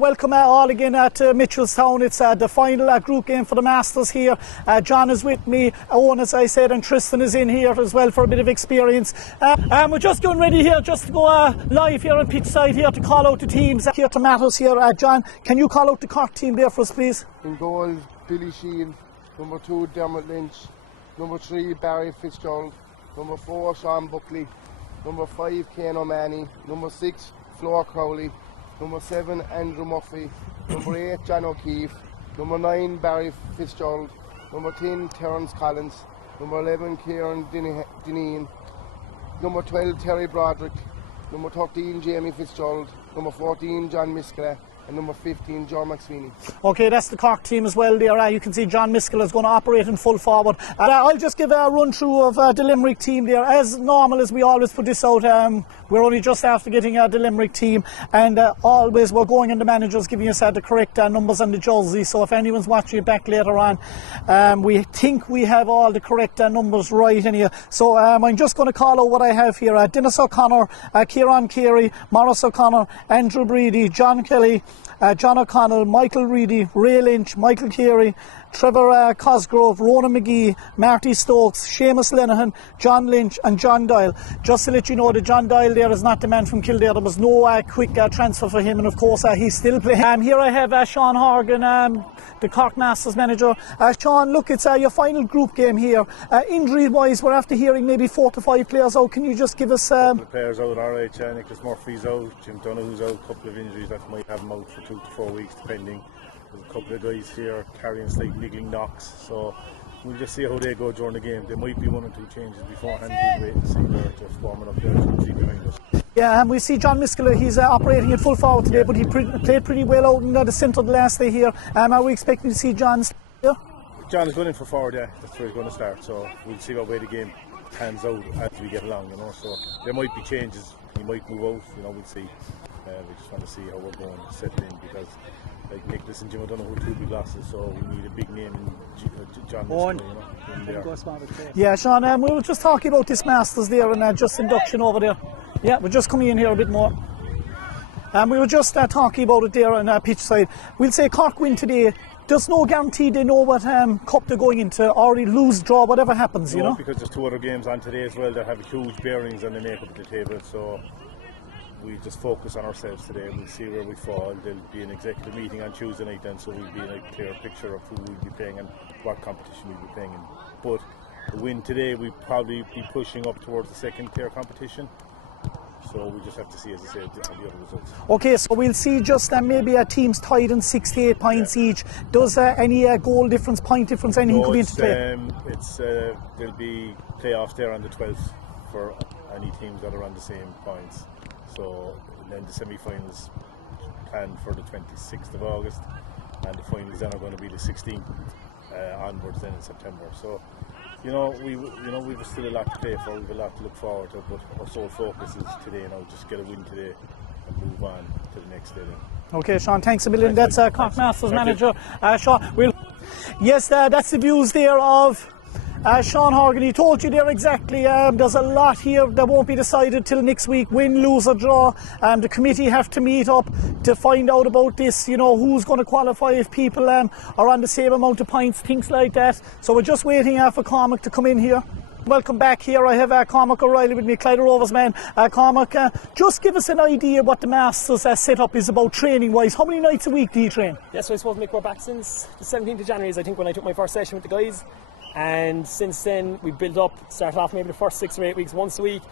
Welcome all again to Mitchelstown. It's the final group game for the Masters here. John is with me, Owen as I said, and Tristan is in here as well for a bit of experience. We're just getting ready here just to go live here on pitch side here to call out the teams. Here to Matters here. John, can you call out the Cork team there for us please? In goal, Billy Sheehan. Number 2, Dermot Lynch. Number 3, Barry Fitzgerald. Number 4, Sean Buckley. Number 5, Cian O'Mahony. Number 6, Flor Crowley. Number 7, Andrew Murphy. Number 8, John O'Keefe. Number 9, Barry Fitzgerald. Number 10, Terence Collins. Number 11, Kieran Dineen. Number 12, Terry Broderick. Number 13, Jamie Fitzgerald. Number 14, John Miskela. And number 15, John McSweeney. Okay, that's the Cork team as well there. You can see John Miskela is going to operate in full forward. I'll just give a run through of the Limerick team there. As normal as we always put this out, we're only just after getting the Limerick team, and always we're going and the manager's giving us the correct numbers on the jersey. So if anyone's watching it back later on, we think we have all the correct numbers right in here. So I'm just going to call out what I have here. Dennis O'Connor, Kieran Carey, Maurice O'Connor, Andrew Breedy, John Kelly, John O'Connell, Michael Reedy, Ray Lynch, Michael Carey, Trevor Cosgrove, Ronan McGee, Marty Stokes, Seamus Lenihan, John Lynch and John Doyle. Just to let you know that John Doyle there is not the man from Kildare. There was no quick transfer for him, and of course he's still playing. Here I have Sean Horgan, the Cork Masters manager. Sean, look, it's your final group game here. Injury wise, we're after hearing maybe 4 to 5 players out. Can you just give us... couple of players out, alright. Nicholas Murphy's out, Jim Donoghue's out, a couple of injuries that might have them out for 2 to 4 weeks depending. There's a couple of guys here carrying slight niggling knocks, so we'll just see how they go during the game. There might be 1 or 2 changes beforehand. We'll wait and see. They're just warming up there, so we'll see behind us. Yeah, and we see John Miskela, he's operating in full forward today, but he played pretty well out in the centre the last day here. Are we expecting to see John here? John is going in for forward, yeah, that's where he's going to start, so we'll see what way the game pans out as we get along, you know. So there might be changes, he might move out, you know, we'll see. We just want to see how we're going to settle in, because like Nicholas and Jim O'Donoghue, 2 big losses, so we need a big name in John Miskela, you know. Yeah, Sean, we were just talking about this Masters there and just induction over there. Yeah, we're just coming in here a bit more. We were just talking about it there on pitch side. We'll say Cork win today. There's no guarantee they know what cup they're going into, or they lose, draw, whatever happens, you know? Because there's 2 other games on today as well that have huge bearings on the makeup of the table, so we just focus on ourselves today. We'll see where we fall. There'll be an executive meeting on Tuesday night then, so we'll be in a clear picture of who we'll be playing and what competition we'll be playing in. But the win today, we'll probably be pushing up towards the second tier competition. So we just have to see, as I said, the other results. Okay, so we'll see just maybe teams tied in 6 to 8 points each. Does any goal difference, point difference, anything come into play? There'll be playoffs there on the 12th for any teams that are on the same points. So then the semi-finals planned for the 26th of August, and the finals then are going to be the 16th onwards then in September. So we've still a lot to play for, we've a lot to look forward to, but our sole focus is today now, just get a win today and move on to the next day then. Okay, Sean, thanks a million. That's Cork Masters manager Sean. Yes, that's the views there of Sean Horgan. He told you there exactly. There's a lot here that won't be decided till next week. Win, lose or draw. The committee have to meet up to find out about this, you know, who's going to qualify, if people are on the same amount of points, things like that. So we're just waiting for Cormac to come in here. Welcome back here. I have Cormac O'Reilly with me, Clyde Rovers man. Cormac, just give us an idea what the Masters setup is about training wise. How many nights a week do you train? Yes, so I suppose we're back since the 17th of January, I think, when I took my first session with the guys. And since then we built up, started off maybe the first 6 or 8 weeks once a week,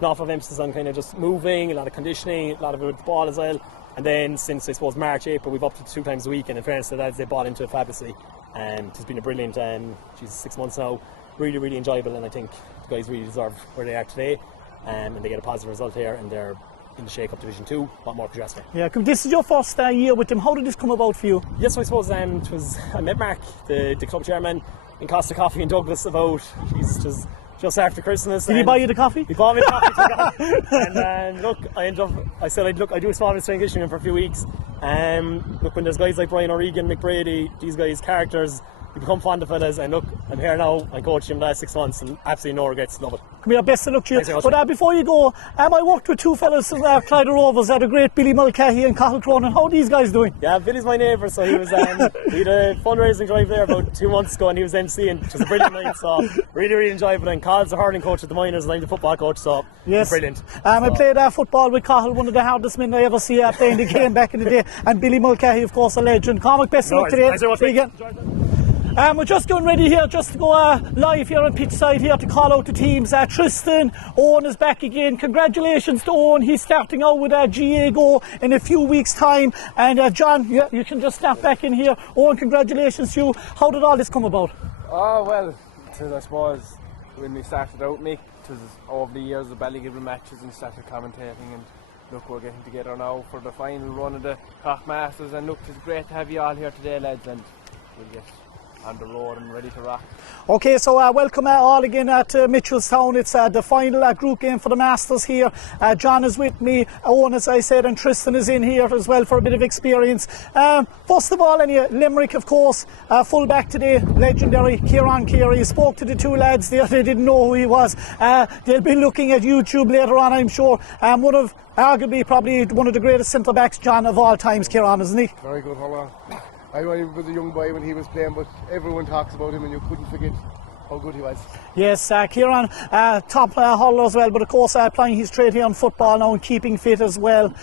an awful emphasis on kind of just moving, a lot of conditioning, a lot of it with the ball as well. And then since I suppose March, April, we've upped it 2 times a week, and in fairness to the lads, they bought into it fabulously. It's been a brilliant 6 months now, really, really enjoyable, and I think the guys really deserve where they are today, and they get a positive result here, and they're in the Shake Up Division 2. What more could you ask for? Yeah, this is your first year with them. How did this come about for you? Yes, so I suppose I met Mark, the club chairman, in Costa Coffee in Douglas about, just after Christmas. Did he buy you the coffee? He bought me the coffee. And look, I said I'd do a small bit of conditioning for a few weeks, Look, when there's guys like Brian O'Regan, Mick Brady, these guys, characters, you become fond of fellas, and look, I'm here now, I coached him the last 6 months and absolutely no regrets, love it. Come here, best of luck to you. But before you go, I worked with two fellas from Clyde Rovers, the great Billy Mulcahy and Cathal Cronin. How are these guys doing? Yeah, Billy's my neighbour, so he was we had a fundraising drive there about 2 months ago, and he was emceeing, which was a brilliant night, so really enjoyed it. And Carl's the hurling coach at the Minors, and I'm the football coach, so yes, brilliant. I played football with Cathal, one of the hardest men I ever see playing the game back in the day, and Billy Mulcahy, of course, a legend. Cormac, best of luck today. See you again. We're just getting ready here just to go live here on pitch side here to call out the teams. Tristan, Owen is back again. Congratulations to Owen. He's starting out with GA Go in a few weeks' time. And John, you can just snap back in here. Owen, congratulations to you. How did all this come about? Oh, well, I suppose when we started out, Mick, it was over the years of Ballygibbon matches and started commentating, and look, we're getting together now for the final run of the CORK Masters, and look, it's great to have you all here today, lads, and we'll get on the road and ready to rock. Okay, so welcome all again at Mitchelstown. It's the final group game for the Masters here. John is with me, Owen, as I said, and Tristan is in here as well for a bit of experience. First of all, Limerick, of course, full back today, legendary Kieran Carey. Spoke to the two lads there, they didn't know who he was. They'll be looking at YouTube later on, I'm sure. Arguably probably one of the greatest centre backs, John, of all times, Kieran, isn't he? Very good, hold on. I was a young boy when he was playing, but everyone talks about him and you couldn't forget how good he was. Yes, Kieran, top hurler as well, but of course applying his trade here on football now and keeping fit as well.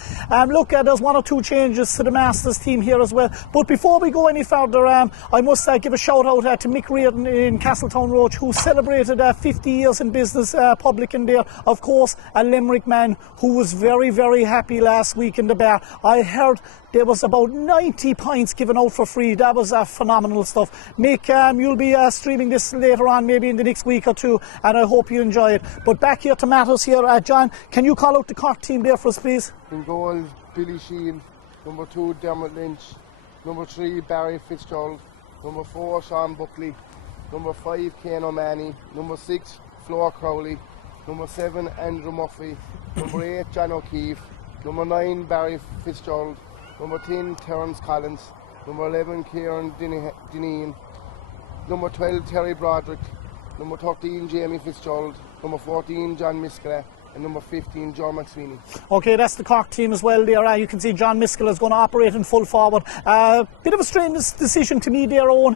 Look, there's 1 or 2 changes to the Masters team here as well. But before we go any further, I must give a shout out to Mick Reardon in Castletown Roach, who celebrated 50 years in business, publican there. Of course, a Limerick man who was very happy last week in the bar. I heard there was about 90 pints given out for free. That was phenomenal stuff. Mick, you'll be streaming this later on, maybe in the next week or two, and I hope you enjoy it. But back here to matters here, John, can you call out the CORK team there for us, please? In goal, Billy Sheehan. Number 2, Dermot Lynch. Number 3, Barry Fitzgerald. Number 4, Sean Buckley. Number 5, Cian O'Mahony. Number 6, Flor Crowley. Number 7, Andrew Murphy. Number 8, John O'Keefe. Number 9, Barry Fitzgerald. Number 10, Terence Collins. Number 11, Kieran Dineen. Number 12, Terry Broderick. Number 13, Jamie Fitzgerald. Number 14, John Miskela. And number 15, John McSweeney. Okay, that's the CORK team as well there. You can see John Miskela is going to operate in full forward. Bit of a strange decision to me there, Owen.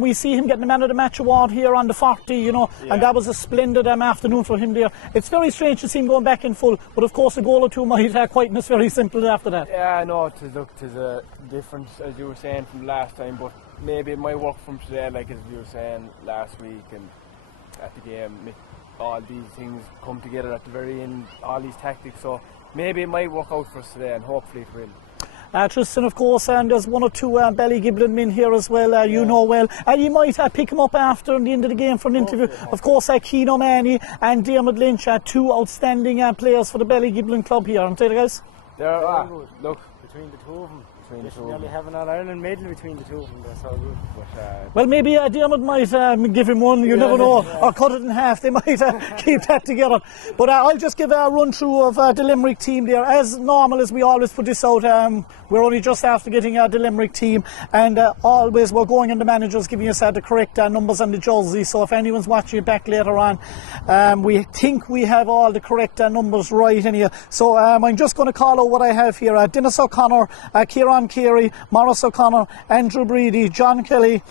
We see him getting the Man of the Match award here on the 40, and that was a splendid afternoon for him there. It's very strange to see him going back in full, but of course a goal or two might quieten us very simply after that. Yeah, no, it is a difference, as you were saying, from last time, but maybe it might work from today, like as you were saying last week and at the game. All these things come together at the very end, all these tactics, so maybe it might work out for us today, and hopefully it will. Tristan, of course, and there's 1 or 2 Ballygiblin men here as well, you know well. You might pick him up after the end of the game for an interview. Of course, Cian O'Mahony and Dermot Lynch, 2 outstanding players for the Ballygiblin club here, aren't they, guys? Look, between the two of them. They should nearly have an All-Ireland medal between the two of them, that's all good. But, well, maybe Dermot might give him one, you never know, or cut it in half. They might keep that together. But I'll just give a run-through of the Limerick team there. As normal as we always put this out, we're only just after getting the Limerick team, and always we're going and the manager's giving us the correct numbers on the jersey, so if anyone's watching it back later on, we think we have all the correct numbers right in here. So I'm just going to call out what I have here. Dennis O'Connor, Kieran Carey, Maurice O'Connor, Andrew Breedy, John Kelly,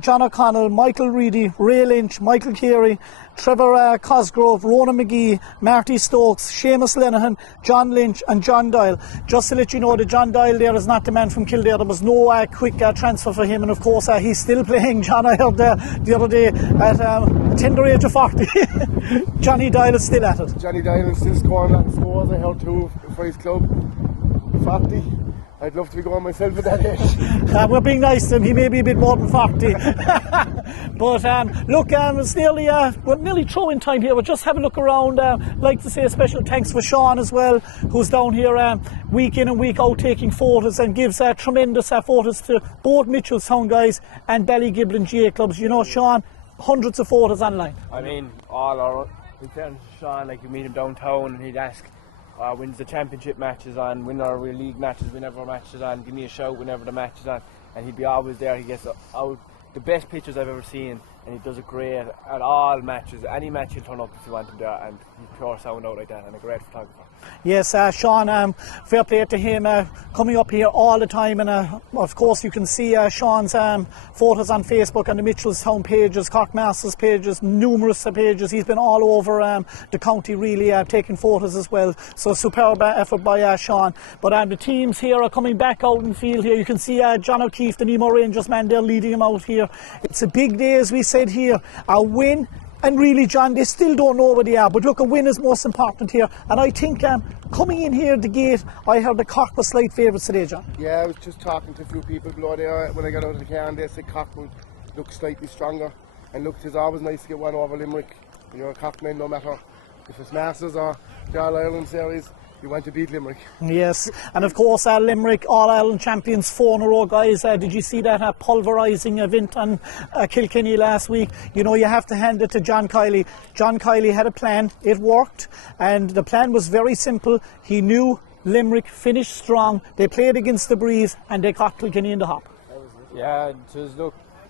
John O'Connell, Michael Reedy, Ray Lynch, Michael Carey, Trevor Cosgrove, Ronan McGee, Marty Stokes, Seamus Lenihan, John Lynch and John Doyle. Just to let you know that John Doyle there is not the man from Kildare. There was no quick transfer for him, and of course he's still playing. John, I heard the other day at tender age of 40. Johnny Doyle is still at it. Johnny Doyle is still scoring and scores. I heard 2 for his club. 40. I'd love to be going myself at that age. We're being nice to him, he may be a bit more than 40. But look, it's we're nearly throw-in time here. We'll just have a look around. I'd like to say a special thanks for Sean as well, who's down here week in and week out taking photos and gives tremendous photos to both Mitchelstown guys and Ballygiblin GA clubs. You know, Sean, hundreds of photos online. I mean, all our, in fairness to Sean, like you meet him downtown and he'd ask wins the championship matches on, win our league matches whenever our match is on, give me a shout whenever the match is on, and he'd be always there. He gets out the best pictures I've ever seen, and he does it great at all matches. Any match he'll turn up if you want him there, and he's pure sound out like that, and a great photographer. Yes, Sean, fair play to him, coming up here all the time, and of course you can see Sean's photos on Facebook and the Mitchellstown pages, Cork Masters pages, numerous pages. He's been all over the county really, taking photos as well, so superb effort by Sean. But the teams here are coming back out in field here. You can see John O'Keefe, the Nemo Rangers man, they're leading him out here. It's a big day, as we said here, a win. And really, John, they still don't know where they are. But look, a win is most important here. And I think coming in here at the gate, I heard the Cork was slight favourites today, John. Yeah, I was just talking to a few people below there when I got out of the car, and they said Cork would look slightly stronger. And look, it's always nice to get one over Limerick. You're a Cork man, no matter if it's Masters or the All-Ireland Series. You want to beat Limerick. Yes, and of course Limerick All-Ireland champions 4 in a row, guys. Did you see that pulverising event on Kilkenny last week? You know, you have to hand it to John Kiley. John Kiley had a plan, it worked, and the plan was very simple. He knew Limerick finished strong, they played against the breeze, and they caught Kilkenny in the hop. Yeah, just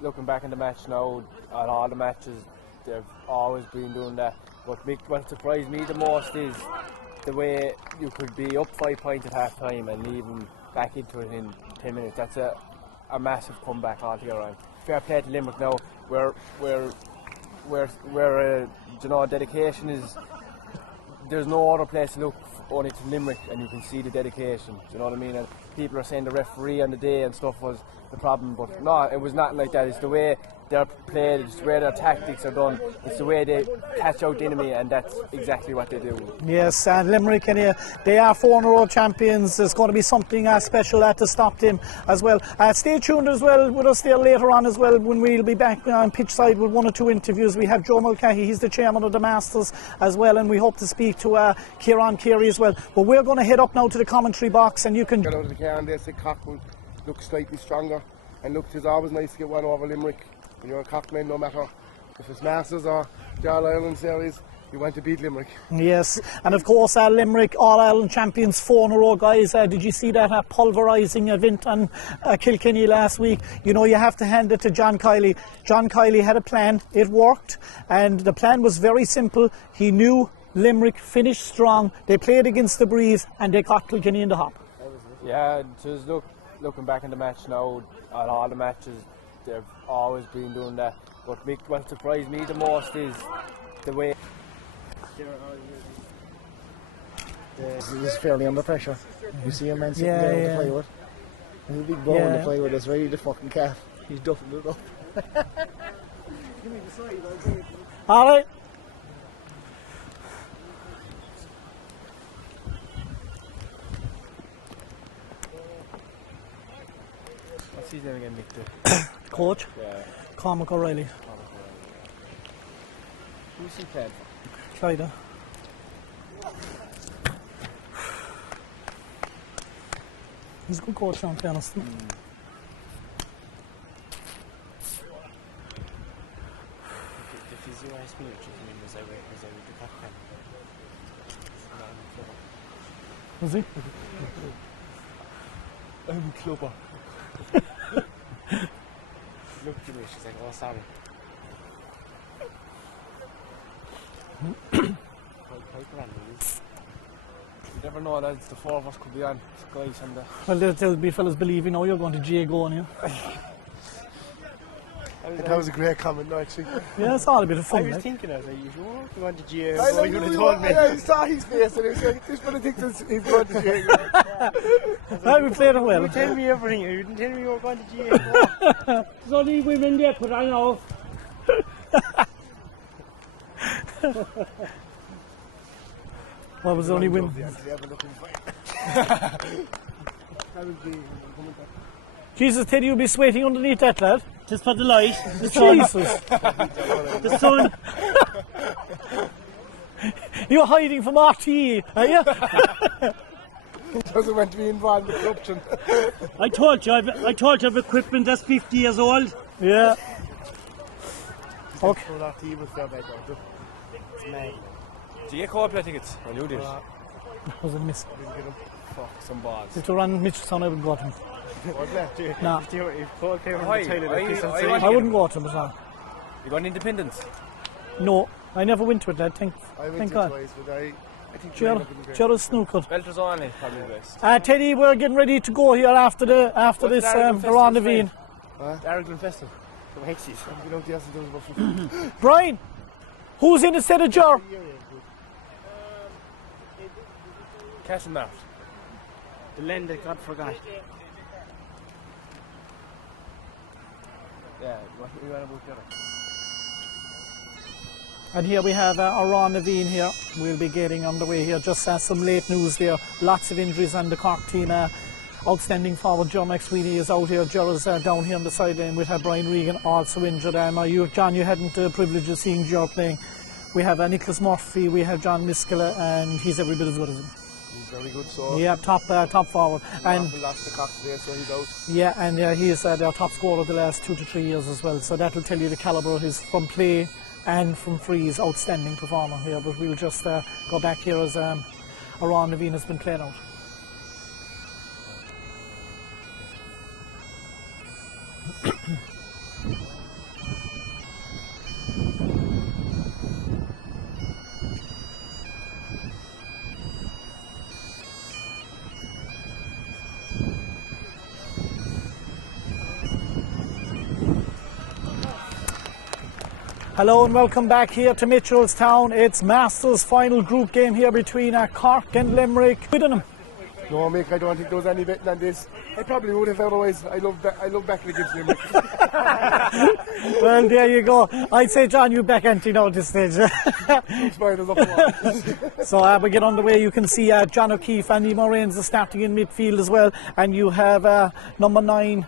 looking back in the match now, at all the matches, they've always been doing that. But what surprised me the most is the way you could be up 5 points at half time and leave them back into it in 10 minutes. That's a massive comeback altogether. And fair play to Limerick now, where you know, dedication is, there's no other place to look only to Limerick, and you can see the dedication. Do you know what I mean? And people are saying the referee on the day and stuff was the problem, but no, it was not like that. It's the way they're played, it's the way their tactics are done, it's the way they catch out the enemy, and that's exactly what they do. Yes, and Limerick, and they are 4 in a row champions. There's going to be something special to stop them as well. Stay tuned as well with us there later on as well, when we'll be back on pitch side with 1 or 2 interviews. We have Joe Mulcahy, he's the chairman of the Masters as well, and we hope to speak to Kieran Carey as well. But we're going to head up now to the commentary box, and you can get out of the car, and they said Cork would look slightly stronger, and look, it's always nice to get one over Limerick. You're a Cork man, no matter if it's Masters or the All-Ireland Series. You want to beat Limerick. Yes, and of course Limerick All-Ireland champions 4 in a row, guys. Did you see that pulverising event on Kilkenny last week? You know, you have to hand it to John Kiley. John Kiley had a plan, it worked, and the plan was very simple. He knew Limerick finished strong, they played against the breeze, and they caught Kilkenny in the hop. Yeah, just looking back in the match now, at all the matches, they've always been doing that. But what surprised me the most is the way. He's fairly under pressure. You see a man sitting there on the plywood. There's a big ball on the plywood that's ready to fucking calf. He's duffing it up. All right. What's his name again, Victor? Coach? Yeah. Cormac O'Reilly. Who's he playing for? Clyde. He's a good coach now, to be honest. The physio asked me to treat him as I read the captain. Was he? I'm a clubber. Looked at me, she's like, oh, sorry. You never know, that the 4 of us could be on, guys, and Well, there'll be fellas believing now you're going to GA going, yeah? That was a great comment, actually. Yeah, it's all a bit of fun. I was thinking, I was like, you sure you want to GA? I What you would have told me. I saw his face, and he was like, this one thinks he's going to jail. Well, we played it well. You tell me everything, you didn't tell me you were going to GA. There's only women there, but I know. Well, it was only women. Jesus, Teddy, you'll be sweating underneath that, lad. Just for the light. The sun. Jesus. The sun. You're hiding from RTE, are you? Doesn't want to be involved in corruption. I told you I've equipment that's 50 years old. Yeah. Okay. RTE was fair back out. It's mad. Do you call play tickets? Or you did? That was a miss. Fuck some balls. If to run Mitchelstown, I wouldn't go to him. No. If Paul came in the toilet, I wouldn't go to him at all. You got Independence? No, I never went to it, Dad. Thank God. Twice, but I think Gerald snookered. Belters only, probably the best. Teddy, we're getting ready to go here after this around the Veen. Aragon Festival. Brian, who's in instead of Ger? Castlemouth. The land that God forgot. Yeah, what we want about the other? And here we have around the Veen here. We'll be getting underway here. Just some late news there. Lots of injuries on the Cork team. Outstanding forward Ger McSweeney is out here. Ger is down here on the sideline with Brian Regan also injured. John, you hadn't the privilege of seeing Ger playing. We have Nicholas Murphy, we have John Miskela, and he's every bit as good as him. He's very good, so. Yeah, top forward. And lost the cock today, so he's out. Yeah, and he is their top scorer the last 2 to 3 years as well. So that will tell you the calibre of his from play and from frees. Outstanding performer here. But we'll just go back here as Aran Naveen has been playing out. Hello and welcome back here to Mitchelstown. It's Masters final group game here between Cork and Limerick. Good on them. No, Mick, I don't think there was any betting on this. I probably would have otherwise. I love backing against Limerick. Well, there you go. I'd say, John, you back Anthony now at this stage. So we get underway. You can see John O'Keefe and Eamon Rains are starting in midfield as well. And you have number 9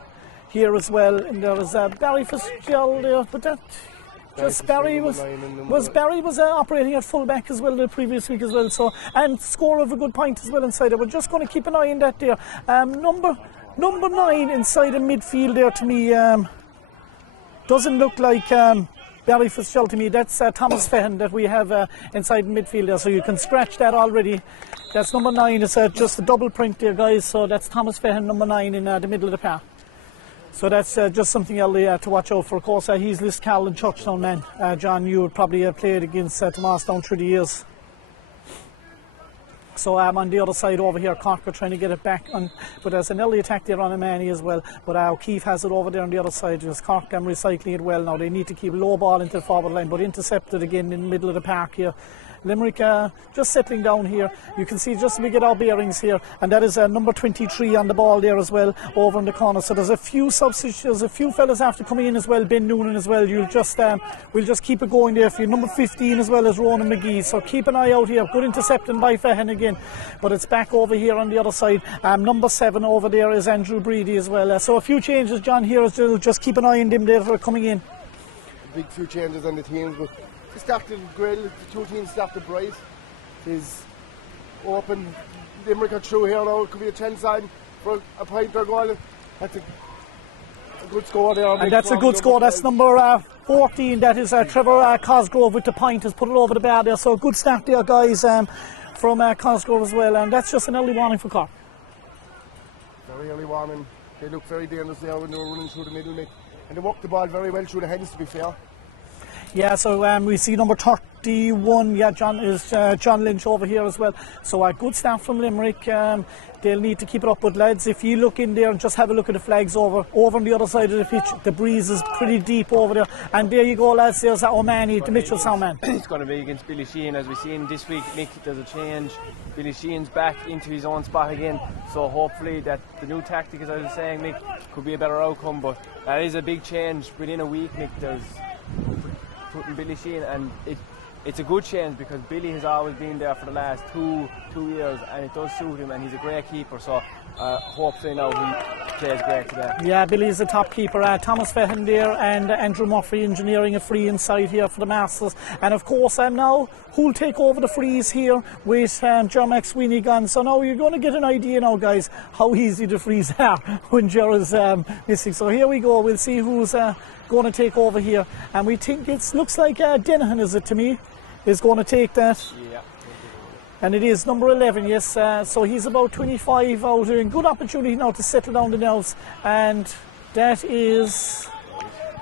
here as well. And there is Barry Fitzgerald there. But that... Barry was operating at full back as well the previous week as well, so and score of a good point as well inside there. We're just going to keep an eye on that there. Number 9 inside the midfield there to me doesn't look like Barry Fitzgerald to me. That's Thomas Fehan that we have inside the midfield there, so you can scratch that already. That's number 9. It's just a double print there, guys. So that's Thomas Fehan, number 9 in the middle of the park. So that's just something else to watch out for. Of course, he's Liscarroll and Churchtown man. John, you would probably have played against Tomastown through the years. So on the other side over here, Cork are trying to get it back on, but there's an early attack there on Amani as well. But O'Keefe has it over there on the other side. Just Cork recycling it well now. They need to keep low ball into the forward line, but intercepted again in the middle of the park here. Limerick just settling down here. You can see just we get our bearings here, and that is number 23 on the ball there as well over in the corner. So there's a few substitutes, there's a few fellas after coming in as well. Ben Noonan as well. You'll just we'll just keep it going there for you. Number 15 as well as Ronan McGee. So keep an eye out here. Good intercepting by Fehan again, but it's back over here on the other side. Number 7 over there is Andrew Breedy as well. So a few changes, John, here as well. Just keep an eye on them there for coming in. Big few changes on the teams, but. They started Grill, the 2 teams started bright. It's open. Limerick are through here now. It could be a chance on for a point or goal. That's a good score there. And that's a good score. That's number 14. That is Trevor Cosgrove with the point. Has put it over the bar there. So a good start there, guys, from Cosgrove as well. And that's just an early warning for Cork. Very early warning. They look very dangerous there when they were running through the middle, Nick. And they walked the ball very well through the hands, to be fair. Yeah, so we see number 31, John Lynch over here as well. So a good start from Limerick. They'll need to keep it up, but lads, if you look in there and just have a look at the flags over on the other side of the pitch, the breeze is pretty deep over there. And there you go, lads, there's O'Mahony, the Mitchelstown man. It's going to be against Billy Sheehan, as we've seen this week. Nick, there's a change. Billy Sheehan's back into his own spot again, so hopefully that the new tactic, as I was saying, Nick, could be a better outcome, but that is a big change within a week, Nick. There's putting Billy Sheehan, and it's a good change because Billy has always been there for the last two years, and it does suit him, and he's a great keeper, so hopefully now he plays great today. Yeah, Billy's the top keeper. Thomas Fehan there and Andrew Murphy engineering a free inside here for the Masters. And of course now who'll take over the frees here with Ger McSweeney gone. So now you're going to get an idea now, guys, how easy the frees are when Ger is missing. So here we go. We'll see who's going to take over here, and we think it looks like Dennehan, is it to me, is going to take that. Yeah. And it is number 11, yes. So he's about 25 out here. Good opportunity now to settle down the nerves. And that is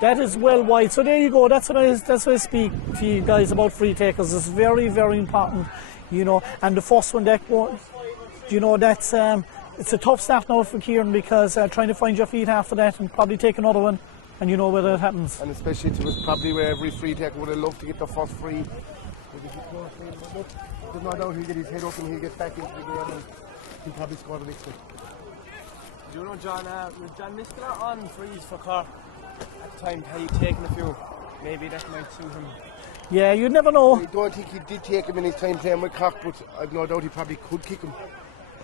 well wide. So there you go. That's what I speak to you guys about free takers. It's very, very important, you know. And the first one, that, you know, that's it's a tough start now for Kieran, because trying to find your feet after that and probably take another one, and you know where that happens. And especially it was probably where every free taker would have loved to get the first free. There's no doubt he'll get his head up and he'll get back into the game, and he'll probably score the next one. Do you know, John, with John Miskler on freeze for Cork at the time, had he taken a few, maybe that might suit him. Yeah, you never know. I don't think he did take him in his time playing with Cork, but I've no doubt he probably could kick him.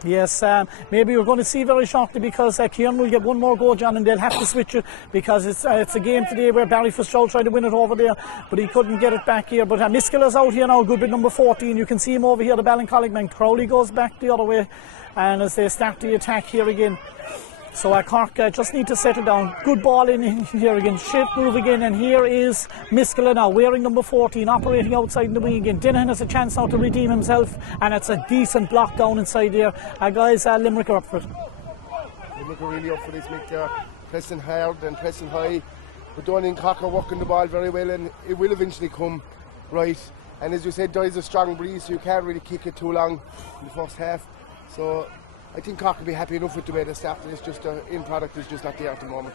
Yes, maybe we're going to see very shortly, because Kieran will get one more go, John, and they'll have to switch it, because it's a game today where Barry Fitzgerald tried to win it over there, but he couldn't get it back here. But Miskell is out here now, good bit number 14. You can see him over here, the Ballincollig man. Crowley goes back the other way, and as they start the attack here again. So Cork just need to settle down. Good ball in here again. Shift move again, and here is Miskell now wearing number 14, operating outside in the wing again. Dinahan has a chance now to redeem himself, and it's a decent block down inside there. Guys, Limerick are up for it. Limerick are really up for this, Mick. They're pressing hard and pressing high. But Donny and Cork are working the ball very well, and it will eventually come right. And as you said, there is a strong breeze, so you can't really kick it too long in the first half. So I think Cork will be happy enough with the way they started. It's just the end product is just not there at the moment.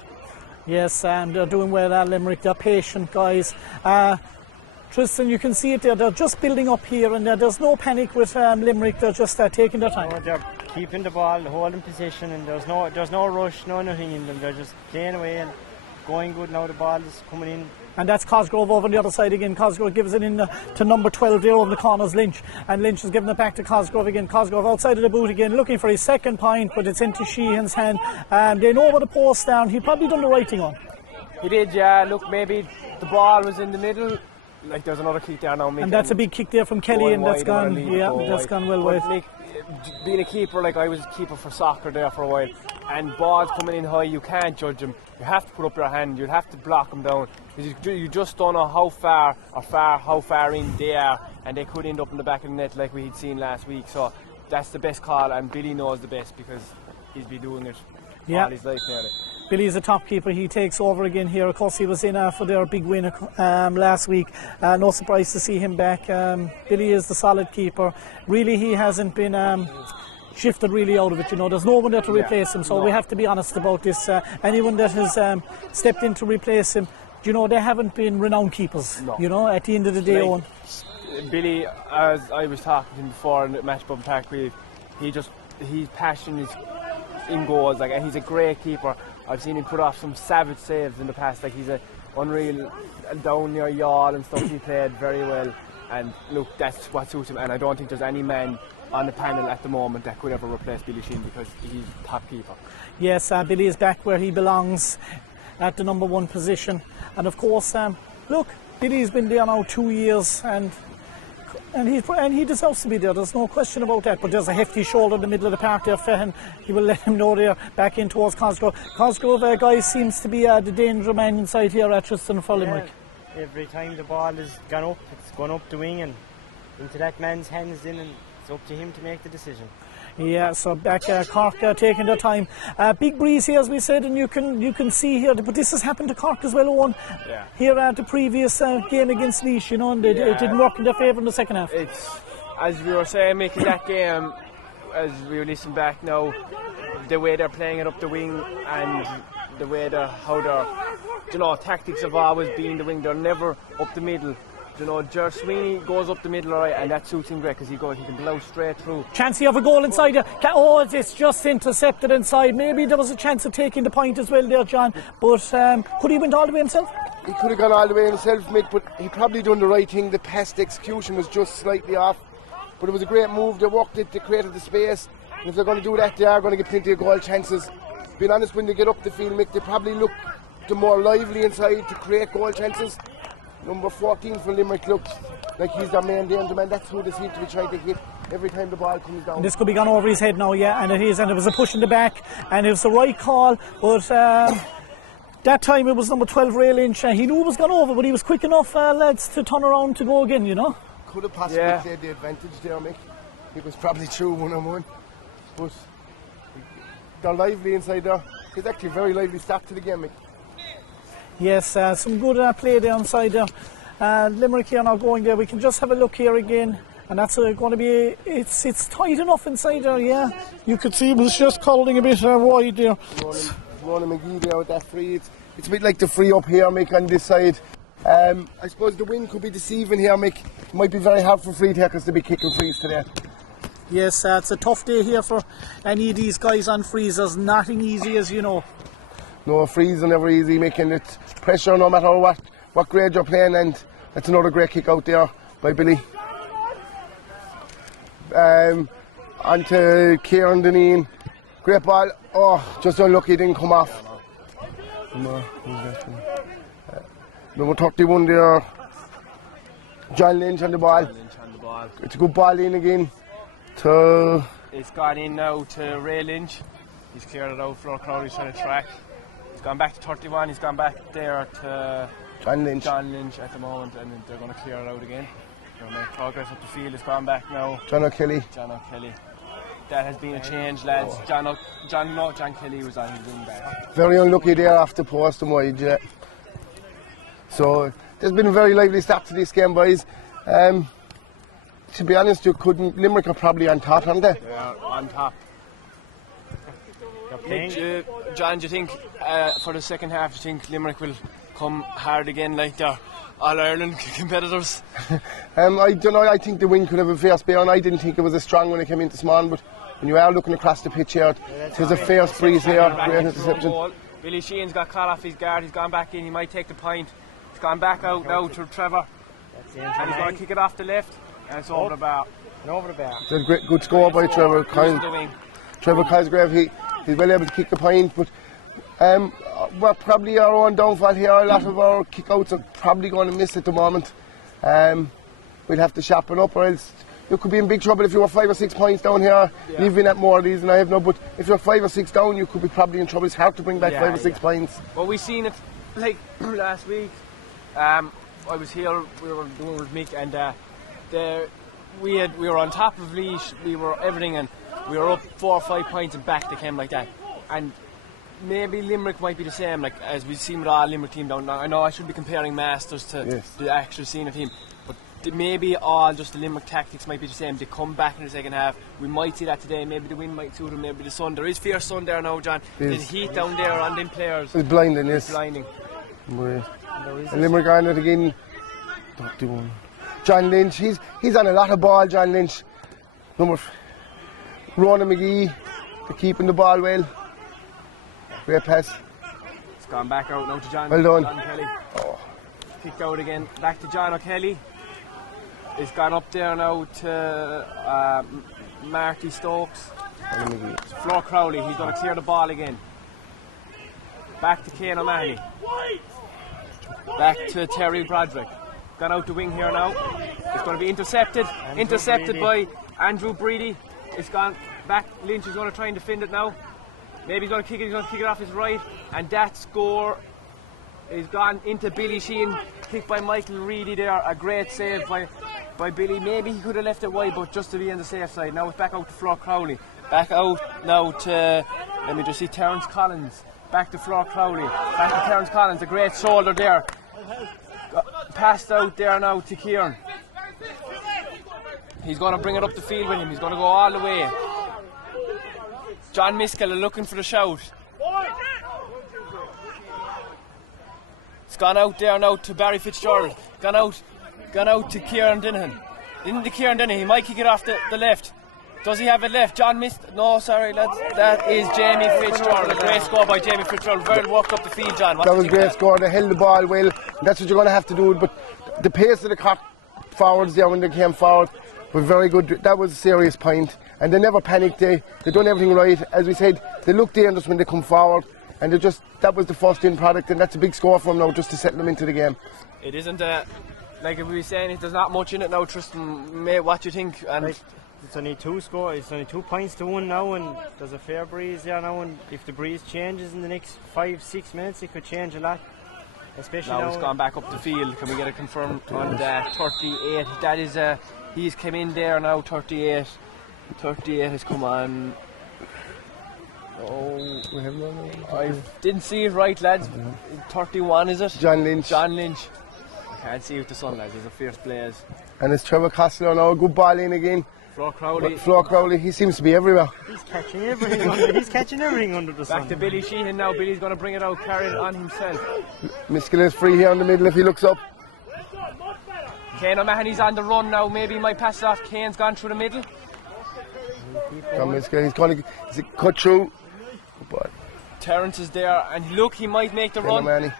Yes, and they're doing well, Limerick. They're patient, guys. Tristan, you can see it there. They're just building up here, and there's no panic with Limerick. They're just taking their time. No, they're keeping the ball, holding position, and there's no rush, no nothing in them. They're just playing away and going good now. The ball is coming in. And that's Cosgrove over on the other side again. Cosgrove gives it in to number 12 there over the corners, Lynch. And Lynch is giving it back to Cosgrove again. Cosgrove outside of the boot again, looking for his second point, but it's into Sheehan's hand. They know where the post down. He probably done the right thing on. He did, yeah. Look, maybe the ball was in the middle. Like, there's another kick there now. And that's a big kick there from Kelly, and that's gone. Yeah, that's gone well wide. Like, being a keeper, like I was a keeper for soccer there for a while, and balls coming in high, you can't judge them. You have to put up your hand. You have to block them down. You just don't know how far in they are, and they could end up in the back of the net like we had seen last week. So that's the best call, and Billy knows the best because he's been doing it all his life now. Billy's a top keeper. He takes over again here. Of course, he was in for their big win last week. No surprise to see him back. Billy is the solid keeper. Really, he hasn't been shifted really out of it. You know, there's no one there to replace him. So we have to be honest about this. Anyone that has stepped in to replace him, you know, they haven't been renowned keepers. No. You know, at the end of the day, Owen. Billy, as I was talking to him before in Matchbum Park, his passion is in goals. Like, he's a great keeper. I've seen him put off some savage saves in the past. Like, he's a unreal down near yawl and stuff. He played very well, and look, that's what suits him. And I don't think there's any man on the panel at the moment that could ever replace Billy Sheen, because he's top keeper. Yes, Billy is back where he belongs, at the number 1 position. And of course, look, Billy's been there now 2 years, and he deserves to be there. There's no question about that. But there's a hefty shoulder in the middle of the park there, Fehan. He will let him know there, back in towards Cosgrove. Cosgrove, guys, seems to be the danger man inside here at Tristan for Limerick. Every time the ball has gone up, it's gone up the wing and into that man's hands in, and it's up to him to make the decision. Yeah, so back Cork taking their time. Big breeze here, as we said, and you can see here, but this has happened to Cork as well, Owen. Yeah. Here at the previous game against Laois, you know, and it didn't work in their favour in the second half. It's, as we were saying, making that game, as we listen back now, the way they're playing it up the wing, and the way tactics have always been the wing. They're never up the middle. You know, Ger Sweeney goes up the middle, right, and that suits him great because he can blow straight through. Chance of a goal inside there. Oh, it's just intercepted inside. Maybe there was a chance of taking the point as well there, John. But could he have went all the way himself? He could have gone all the way himself, Mick, but he probably done the right thing. The past execution was just slightly off. But it was a great move. They worked it, they created the space. And if they're going to do that, they are going to get plenty of goal chances. Being honest, when they get up the field, Mick, they probably look the more lively inside to create goal chances. Number 14 for Limerick looks like he's their main danger man. That's who they seem to be trying to hit every time the ball comes down. This could be gone over his head now, yeah, and it is, and it was a push in the back, and it was the right call, but that time it was number 12, Ray Lynch. He knew it was gone over, but he was quick enough, lads, to turn around to go again, you know. Could have possibly played the advantage there, Mick. it was probably true 1-on-1. But they're lively inside there. It's actually a very lively start to the game, Mick. Yes, some good play there inside there. Limerick here now going there. We can just have a look here again. And that's going to be, it's tight enough inside there, yeah. You could see it was just curling a bit wide there. Ronan McGee there with that free. It's a bit like the free up here, Mick, on this side. I suppose the wind could be deceiving here, Mick. It might be very hard for free takers to be kicking frees today. Yes, it's a tough day here for any of these guys on frees. There's nothing easy, as you know. No, frees are never easy, making it pressure no matter what grade you're playing, and that's another great kick out there by Billy. Onto Kieran Deneen. Great ball. Oh, just unlucky, didn't come off. Number 31 there. John Lynch on the ball. It's a good ball in again. It's gone in now to Ray Lynch. He's cleared it out. Flor Crowley's trying to track. He's gone back to 31. He's gone back there to John Lynch at the moment, and they're going to clear it out again. They'll make progress up the field. It's gone back now. John O'Kelly. That has been a change, lads. John Kelly was on his wing back. Very unlucky there off the post and wide, yeah. So there's been a very lively start to this game, boys. To be honest, Limerick are probably on top, aren't they? They are on top. John, do you think for the second half, do you think Limerick will come hard again like their All-Ireland competitors? I don't know, I think the win could have a fierce bear, and I didn't think it was as strong when it came into this morning, but when you are looking across the pitch here, there's a fierce breeze here. Great interception. Billy Sheehan's got caught off his guard, he's gone back in, he might take the point. He's gone back out now to Trevor, and he's going to kick it off the left, and it's over the bar. It's a great, good score by Trevor Cosgrave. He's well able to kick the point, but we're probably our own downfall here. A lot of our kick-outs are probably going to miss at the moment. We'll have to sharpen up, or else you could be in big trouble if you were 5 or 6 points down here. Yeah. You've been at more of these than I have now, but if you're 5 or 6 down, you could be probably in trouble. It's hard to bring back 5 or 6 points. Well, we've seen it like last week. I was here, we were doing with Mick, and we were on top of Laois, we were everything, and we were up 4 or 5 points and back they came like that. And maybe Limerick might be the same, like as we've seen with our Limerick team down now. I know I should be comparing Masters to the actual senior team, but maybe all just the Limerick tactics might be the same. They come back in the second half. We might see that today. Maybe the wind might suit them, maybe the sun. There is fierce sun there now, John. There's heat down there on them players. It's blinding, yes. It's blinding. And Limerick on it again. 31. John Lynch, he's on a lot of ball, John Lynch. Ronan McGee, they're keeping the ball well. Great pass. It's gone back out now to John. Well done. John Kelly. Oh. Kicked out again. Back to John O'Kelly. It's gone up there now to Marty Stokes. Flor Crowley. He's going to clear the ball again. Back to Cian O'Mahony. Back to Terry Broderick. Gone out the wing here now. It's going to be intercepted. Intercepted by Andrew Breedy. It's gone back. Lynch is going to try and defend it now. Maybe he's going to kick it. He's going to kick it off his right, and that score is gone into Billy Sheehan. Kicked by Michael Reedy there. A great save by Billy. Maybe he could have left it wide, but just to be on the safe side. Now it's back out to Flor Crowley. Back out now to, let me just see, Terence Collins. Back to Flor Crowley. Back to Terence Collins. A great shoulder there. Passed out there now to Kieran. He's going to bring it up the field with him. He's going to go all the way. John Miskell looking for the shout. It's gone out there now to Barry Fitzgerald. Gone out to Kieran Dinahan. Into Kieran Dinahan. He might kick it off the left. Does he have it left? John missed. No, sorry, lads. That is Jamie Fitzgerald. A great score by Jamie Fitzgerald. Very walked up the field, John. That was a great score. They held the ball well. That's what you're going to have to do. But the pace of the CORK forwards there when they came forward were very good. That was a serious point. And they never panicked. They done everything right. As we said, they look dangerous when they come forward. And that was the first in product. And that's a big score for them now just to settle them into the game. It isn't, like we were saying, there's not much in it now, Tristan. Mate, what do you think? And it's only 2 scores. It's only 2 points to 1 now, and there's a fair breeze there now. And if the breeze changes in the next 5-6 minutes, it could change a lot. Especially now it's gone back up the field. Can we get it confirmed on 38? That is, he's come in there now. 38. 38 has come on. Oh, We have none. I didn't see it right, lads. 31 is it? John Lynch. John Lynch. I can't see with the sun, lads. He's a fierce player. And it's Trevor Costello now. Good ball in again. Flo Crowley. He seems to be everywhere. He's catching everything. He's catching everything under the sun. Back to Billy Sheehan now. Billy's going to bring it out, carry it on himself. Miskell is free here in the middle if he looks up. Kane O'Mahony's on the run now. Maybe he might pass it off. Kane's gone through the middle. John Miskell, he's going to cut through. But Terence is there, and look, he might make the run. Manny.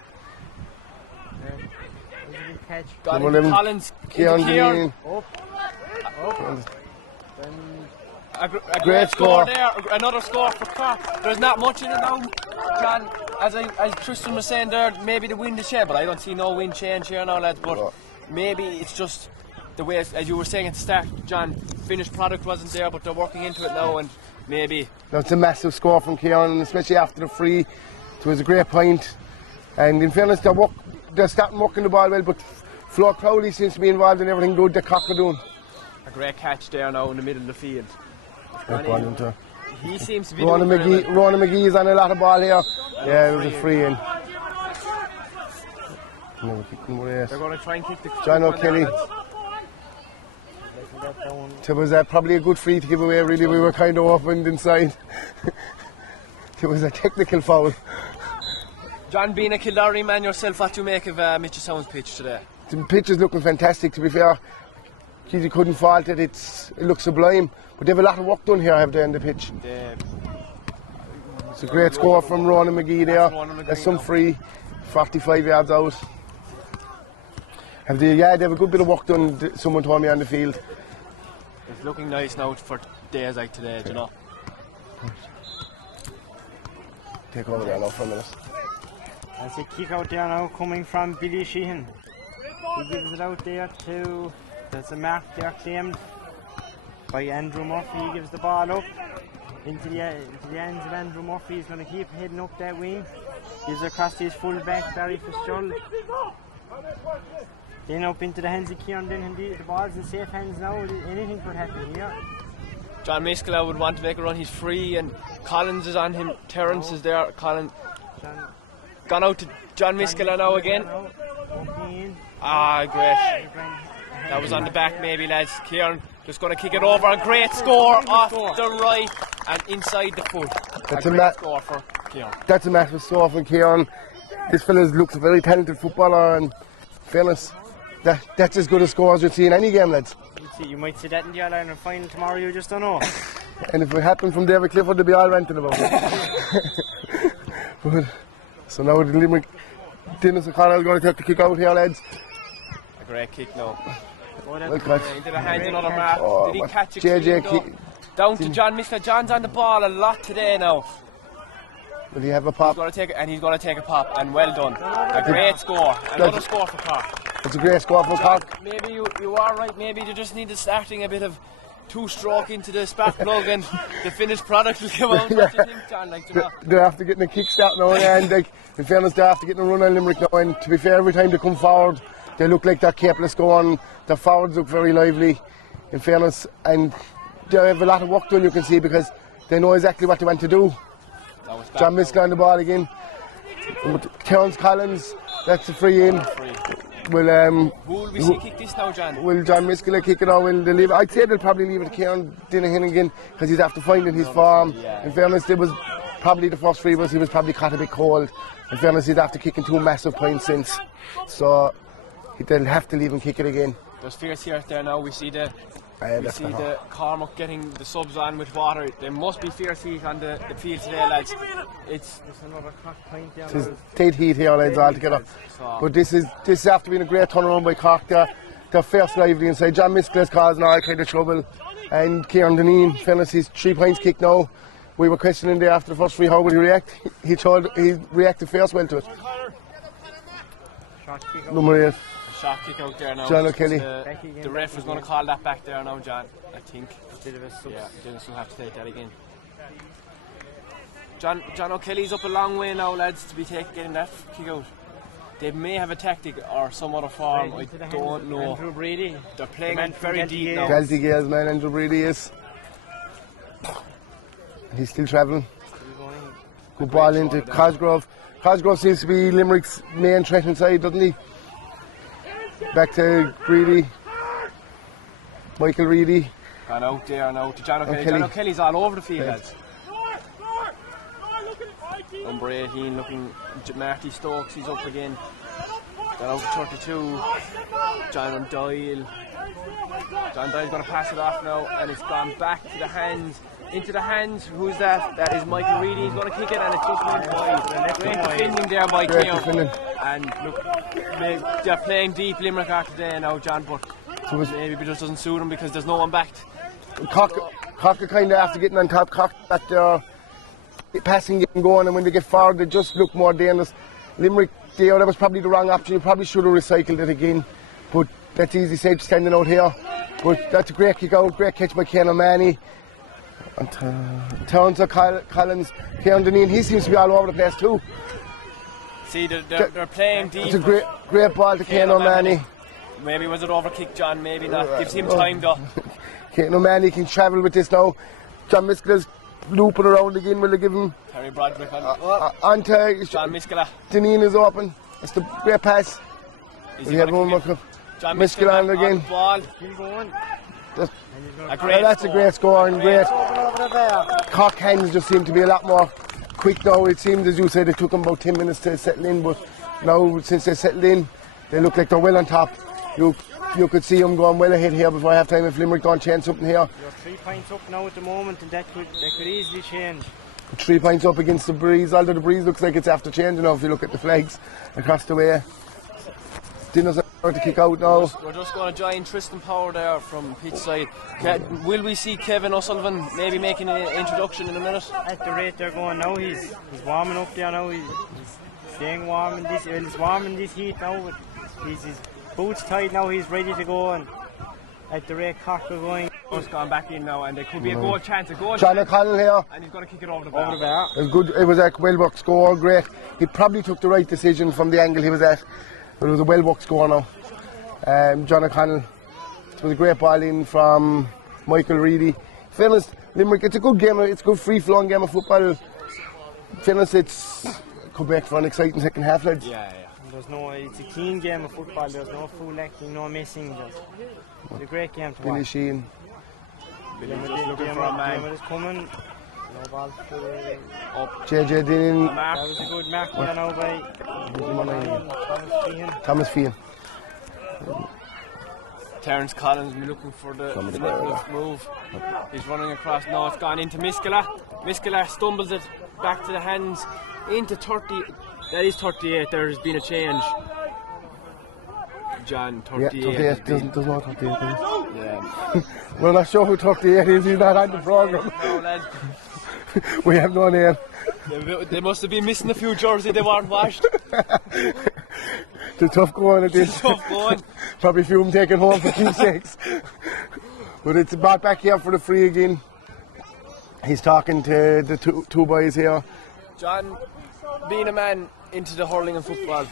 Got Number into 11, Collins. Kieran Into Kieran. Dean. A great score there. Another score for Cork. There's not much in it now, John. As Tristan was saying there, maybe the wind is changed, but I don't see no wind change here now, lads. But maybe it's just the way, as you were saying at the start, John, finished product wasn't there, but they're working into it now, and maybe. That's a massive score from Kieran, especially after the free. It was a great point. And in fairness, they're starting working the ball well, but Flo Crowley seems to be involved in everything good that Cork are doing. A great catch there now in the middle of the field. He seems to be Ronan McGee is on a lot of ball here. Yeah, it was a free in. They're going to try and kick the John O'Kelly. It was probably a good free to give away, really. We were kind of opened inside. It was a technical foul. John, being a Kildare man yourself, what do you make of Mitchelstown's pitch today? The pitch is looking fantastic, to be fair. You couldn't fault it. It looks sublime. But they have a lot of work done here, have they, on the pitch? It's a great score from Ronan McGee there. There's some free, 45 yards out. They have a good bit of work done, someone told me, on the field. It's looking nice now for days like today, do you know. Take over there now for a minute. That's a kick out there now coming from Billy Sheehan. He gives it out there to, there's a mark there claimed by Andrew Murphy. He gives the ball up into the hands of Andrew Murphy. He's going to keep heading up that wing. Gives it across to his full back, Barry Fitzgerald. Then up into the hands of Kieran Denhan. The ball's in safe hands now. Anything could happen here. John Miskell would want to make a run. He's free, and Collins is on him. Terence is there. Collins gone out to John Miskell now again. Ah, great. That was on the back, maybe, lads. Kieran just going to kick it over. A great score off the right and inside the foot. That's a great score for Kieran. That's a massive score for Kieran. This fella looks a very talented footballer, and fairness, that's as good a score as you'll see in any game, lads. You might see that in the All-Ireland final tomorrow, you just don't know. And if it happened from David Clifford, they'd be all ranting about it. But, so now the Limerick, Dennis O'Connell is going to take the kick out here, lads. A great kick now. Well catch. Into the hands another mark. Did he catch it? JJ kick. Down to John Miskell. John's on the ball a lot today now. Will he have a pop? He's going to take a pop, and well done. A great score. Another score for Cork. It's a great score for Cork. Maybe you are right. Maybe you just need to starting a bit of two-stroke into the spark plug, and the finished product will come out. What do you think, John? Like, they're after getting a kick start now, and in fairness, they're after getting a run on Limerick now. And to be fair, every time they come forward, they look like they're capable of scoring. Their forwards look very lively, in fairness, and they have a lot of work done, you can see, because they know exactly what they want to do. John Miskell on the ball again. Terence Collins, that's a free in. Who will we see kick this now, John? Will John Miskell kick it, or will they leave it? I'd say they'll probably leave it to Kieran Denhan again, because he's after finding his form. In fairness, it was probably the first free, but he was probably caught a bit cold. In fairness, he's after kicking 2 massive points since. So they'll have to leave him kick it again. There's fierce here there now. We see the Cormac getting the subs on with water. There must be fierce heat on the field today, lads. It's another Cork point down. It's dead heat here, lads, altogether. But this is after being a great turnaround by Cork. They're first lively inside. John Miskell's causing all kind of trouble, and Kieran Denhan, fairness, he's 3 points kicked now. We were questioning there after the first free, how would he react? He reacted first well to it. Number 8. Shot kick out there now. John O'Kelly. The ref is going to call that back there now, John, I think. Yeah, Dennis will have to take that again. John O'Kelly's up a long way now, lads, to be getting that kick out. They may have a tactic or some other form, I don't know. Andrew Brady. They're playing very deep now. Galty Gales, man, Andrew Brady is. He's still travelling. Good ball into Cosgrove. Cosgrove seems to be Limerick's main threat inside, doesn't he? Back to Greedy. Michael Reedy. And out there now to John O'Kelly. John O'Kelly's all over the field, lads. Number 18 looking, Marty Stokes, he's up again. Then out to 32, John Doyle. John Doyle's going to pass it off now, and it's gone back to the hands. Into the hands, who's that? That is Michael Reedy. He's going to kick it, and it just went wide. Great defending there by Keo. And look, they're playing deep Limerick after today now, John, but maybe it just doesn't suit them because there's no one backed. Cork are kind of after getting on top. Cork got their passing game going, and when they get forward, they just look more dangerous. Limerick, that was probably the wrong option. You probably should have recycled it again, but that's easy safe standing out here. But that's a great kick out, great catch by Ken O'Mahony. Townsend, Collins, Keon Deneen, he seems to be all over the place too. See, they're playing deep. It's a great ball to Keon O'Mahony. Maybe was it overkick, John? Maybe not. Gives him time though. Keon O'Mahony can travel with this now. John Miskela's looping around again. Will they give him? Terry Broderick on to John Miskela. Deneen is open. That's the great pass. We have one more cup. John Miskela on again. Ball. That's a great score and great. Cork hands just seem to be a lot more quick now. It seemed, as you said, it took them about 10 minutes to settle in, but now since they settled in, they look like they're well on top. You could see them going well ahead here before half time if Limerick don't change something here. You're 3 points up now at the moment, and that could easily change. 3 points up against the Breeze, although the Breeze looks like it's after changing now if you look at the flags across the way. Dinner's to kick out now. We're just going to join Tristan Power there from pitch side. Will we see Kevin O'Sullivan maybe making an introduction in a minute? At the rate they're going now, he's warming up there now. He's staying warm in this. He's warm in this heat now. His boots tied now. He's ready to go. And at the rate Cork are going. Just gone back in now, and there could be a goal chance. John O'Connell here. And he's going to kick it over the bar. It was good. It was a well-worked score. Great. He probably took the right decision from the angle he was at. But it was a well-worked score now. John O'Connell. It was a great ball in from Michael Reedy. Fairness, Limerick, it's a good game. It's a good free-flowing game of football. Fairness, it's come back for an exciting second half, lads. Yeah. It's a clean game of football. There's no foul acting, no missing. It's a great game to watch. Billy Sheehan. Billy's just looking for a man. Is coming. No ball up. JJ Dean. That was a good mark there now by Thomas Feehan. Terence Collins will be looking for the move. He's running across now. It's gone into Miskela. Miskela stumbles it back to the hands into 30. That is 38. There's been a change. John, 38. Yeah, 38 does not 38. Yeah. We're not sure who 38 is. He's not on the programme. No, lads. We have no name. They must have been missing a few jerseys they weren't washed. It's a tough going at this. It's tough going. Probably a few of them taken home for keepsakes. But it's brought back here for the free again. He's talking to the two boys here. John, being a man into the hurling and football,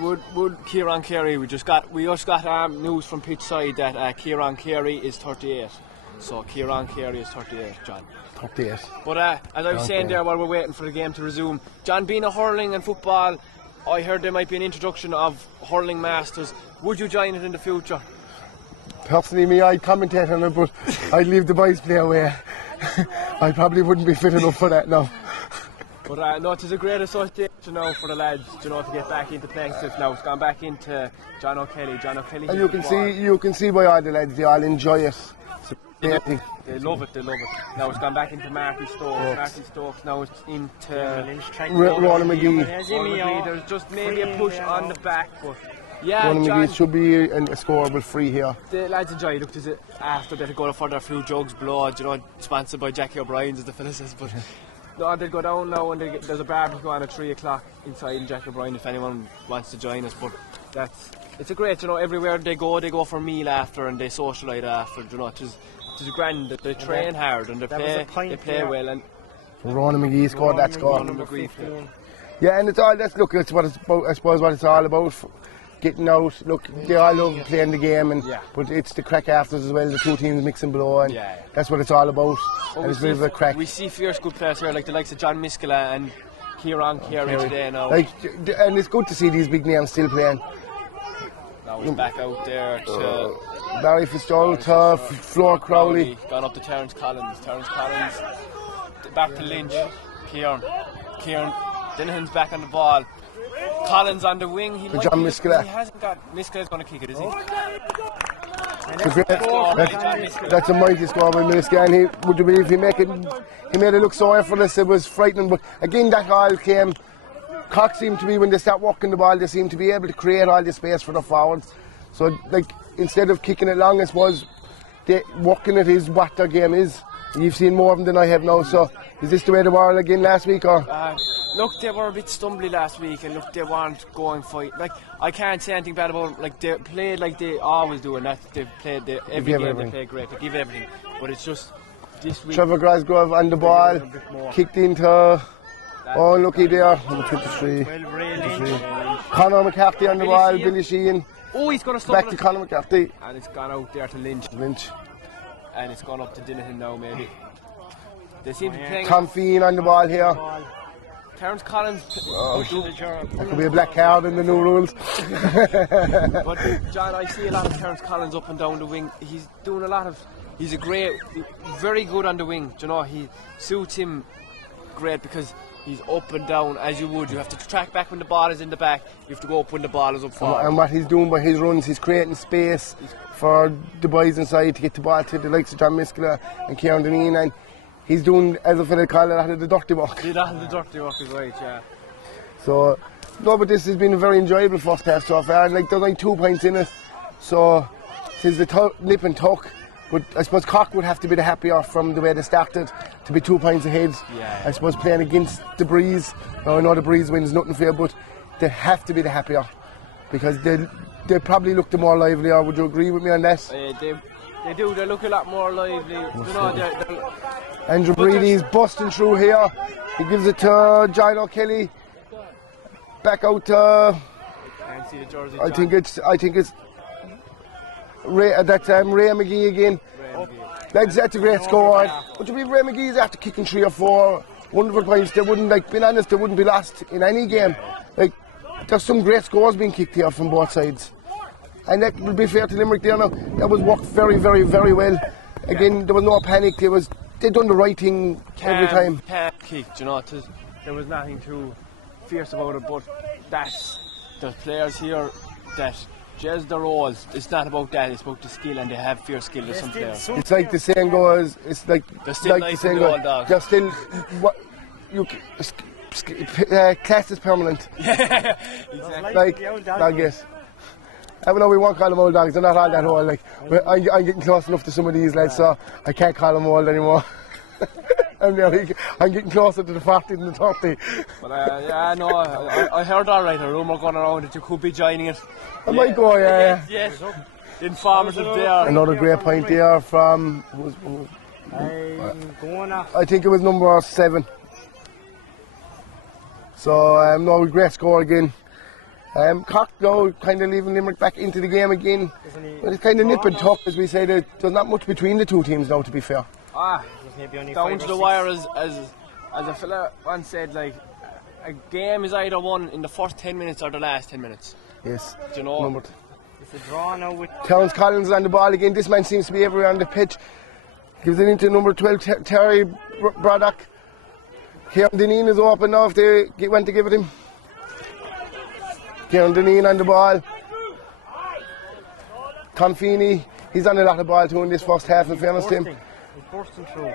would Kieran Carey, we just got news from pitch side that Kieran Carey is 38. So Kieran Carey is 38, John. 38. But as I was saying there while we're waiting for the game to resume, John, being a hurling and football, I heard there might be an introduction of hurling masters. Would you join it in the future? Personally, I'd commentate on it, but I'd leave the boys play away. I probably wouldn't be fit enough for that now. But no, it is a great association now for the lads, to get back into playing stuff now. It's gone back into John O'Kelly. And you can see by all the lads, they all enjoy it. They love it. Now it's gone back into Marty Stokes. Now it's into Ronan McGee. There's just maybe a push on the back, but yeah, Ronan McGee should be a scoreable free here. The lads enjoy it. Look, after they go for their few jugs blood, sponsored by Jackie O'Brien's, as the fella says. But no, they'll go down now, and there's a barbecue on at 3 o'clock inside in Jackie O'Brien if anyone wants to join us. But it's a great, everywhere they go for a meal after, and they socialise after. It's grand. They train hard and they play well. And Ronan McGee scored that score. Ronan McGee. Yeah, and it's all. That's what it's about. I suppose what it's all about. getting out. Look, they all love playing the game, but it's the crack afterwards as well. The two teams mix and blow, and that's what it's all about. Well, and it's a bit of a crack. We see fierce good players here, like the likes of John Miskela and Kieran Carey today now. And it's good to see these big names still playing. Now he's back out there to Barry Fitzgerald, to Flor Crowley. Gone up to Terence Collins. Terence Collins back to Lynch. Kieran. Dinahan's back on the ball. Collins on the wing. John Miskela. He hasn't got. Miskela's going to kick it, is he? That's a mighty score by Miskela, and would you believe he made it look so effortless? It was frightening, but again that all came. CORK seem to be, when they start walking the ball, they seem to be able to create all the space for the forwards. So like, instead of kicking it long, I suppose walking it is what their game is. You've seen more of them than I have now, so is this the way they were again last week? Or? Look, they were a bit stumbly last week, and look, they weren't going fight. Like, I can't say anything bad about them. Like, they played like they always do, and that they've played every game. They played great. They give it everything, but it's just this week. Trevor Grasgrove on the ball, kicked into. Oh, looky there, number 23. Conor McCarthy on the ball, Billy Sheehan. Oh, he's going to stop back to Conor McCarthy. And it's gone out there to Lynch. And it's gone up to Dinahan now, maybe. They seem to be playing. Tom Feehan on the ball here. Terence Collins. That could be a black card in the new rules. But John, I see a lot of Terence Collins up and down the wing. He's doing a lot of. He's very good on the wing. Do you know, he suits him great because he's up and down as you would. You have to track back when the ball is in the back. You have to go up when the ball is up forward. And what he's doing by his runs, he's creating space for the boys inside to get the ball to the likes of John Miskela and Kieran Deneen, and he's doing, as a fellow call it, a lot of the dirty work. A lot of the dirty work is right, yeah. So, no, but this has been a very enjoyable first half so far. Like, there's like 2 points in it, so it's the nip and tuck. But I suppose CORK would have to be the happier from the way they started to be 2 points ahead. Yeah. I suppose playing against the Breeze. Now, I know the Breeze wins nothing fair, but they have to be the happier because they probably look the more livelier. Would you agree with me on that? They do. They look a lot more lively. You know, Andrew Breedy's busting through here. He gives it to John O'Kelly. Back out to. Can't see the jersey. I think it's. Ray McGee again. That's a great score. But to be Ray McGee's after kicking 3 or 4 wonderful points, they wouldn't, like, being honest, they wouldn't be lost in any game. Like, there's some great scores being kicked here from both sides. And that will be fair to Limerick there now. That was worked very, very, very well. Again, there was no panic. They done the right thing every time. Kicked, you know, there was nothing too fierce about it, but there's players here that jazz their roles. It's not about that, it's about the skill, and they have fierce skill to some players. It's like the saying goes, it's like they're still like the saying goes, they're still class is permanent. Exactly. Like, I guess. Even though we won't call them old dogs, they're not all that old. Like, I'm getting close enough to some of these lads, so I can't call them old anymore. I'm getting closer to the 40 than the 30. But yeah, no, I heard alright, a rumour going around that you could be joining it. I might go, yeah. Yes. Informative there. Another great point there from. I think it was number 7. So, no, great score again. CORK now kind of leaving Limerick back into the game again. But it's kind of nip and tuck, as we say. There's not much between the two teams now, to be fair. Down to the wire, as a fella once said, like, a game is either won in the first 10 minutes or the last 10 minutes. Yes. Do you know? It's a draw now with Terence Collins on the ball again. This man seems to be everywhere on the pitch. Gives it into number 12, Terry Braddock. Kieran Deneen is open now if they want to give it him. Kieran Deneen on the ball. Tom Feeney, he's on a lot of ball too in this first half, in fairness to him. He's bursting through.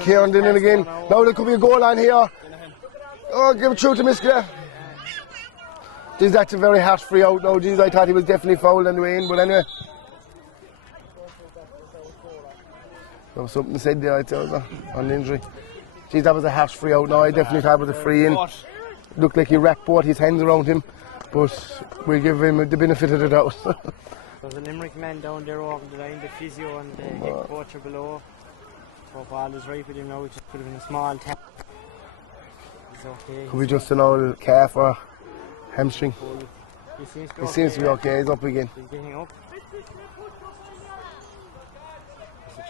Kieran Deneen again. Now there could be a goal on here. Oh, give it through to Miskela. Jeez, that's a very harsh free out now. Jeez, I thought he was definitely fouled on the way in, but anyway. There was something said there, I tell you, on the injury. Jeez, that was a harsh free out now. I definitely thought it was a free in. Looked like he wrapped both his hands around him, but we'll give him the benefit of the doubt. There's a Limerick man down there over the line, the physio and the head coach are below. So ball is right with him now, just put him in a small tap. He's okay. Could be just an old calf or hamstring. He seems to be okay. He's up again. He's getting up.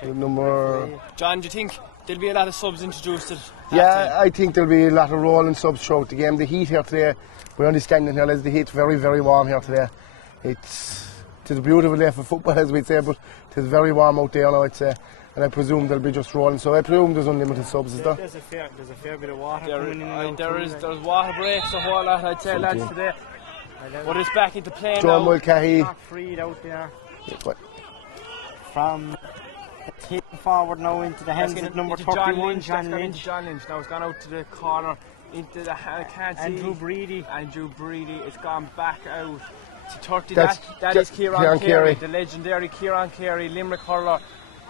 Number... John, do you think there'll be a lot of subs introduced at Yeah, I think there'll be a lot of rolling subs throughout the game. The heat here today, we're only standing here, the heat's very, very warm here today. It's a beautiful day for football, as we'd say, but it's very warm out there now, I'd say. And I presume they'll be just rolling, so I presume there's unlimited subs, is there? There's a fair bit of water coming in and out. There's water breaks a whole lot, I'd say, lads, today. But it's back into play now. John Mulcahy. Freed out there. What? From taking forward now into the hands of number 31, John Lynch. John Lynch. Now it's gone out to the corner, into the can't see. Andrew Breedy. It's gone back out to 30. That's that is Kieran Carey, Carey. the legendary Kieran Carey, Limerick hurler,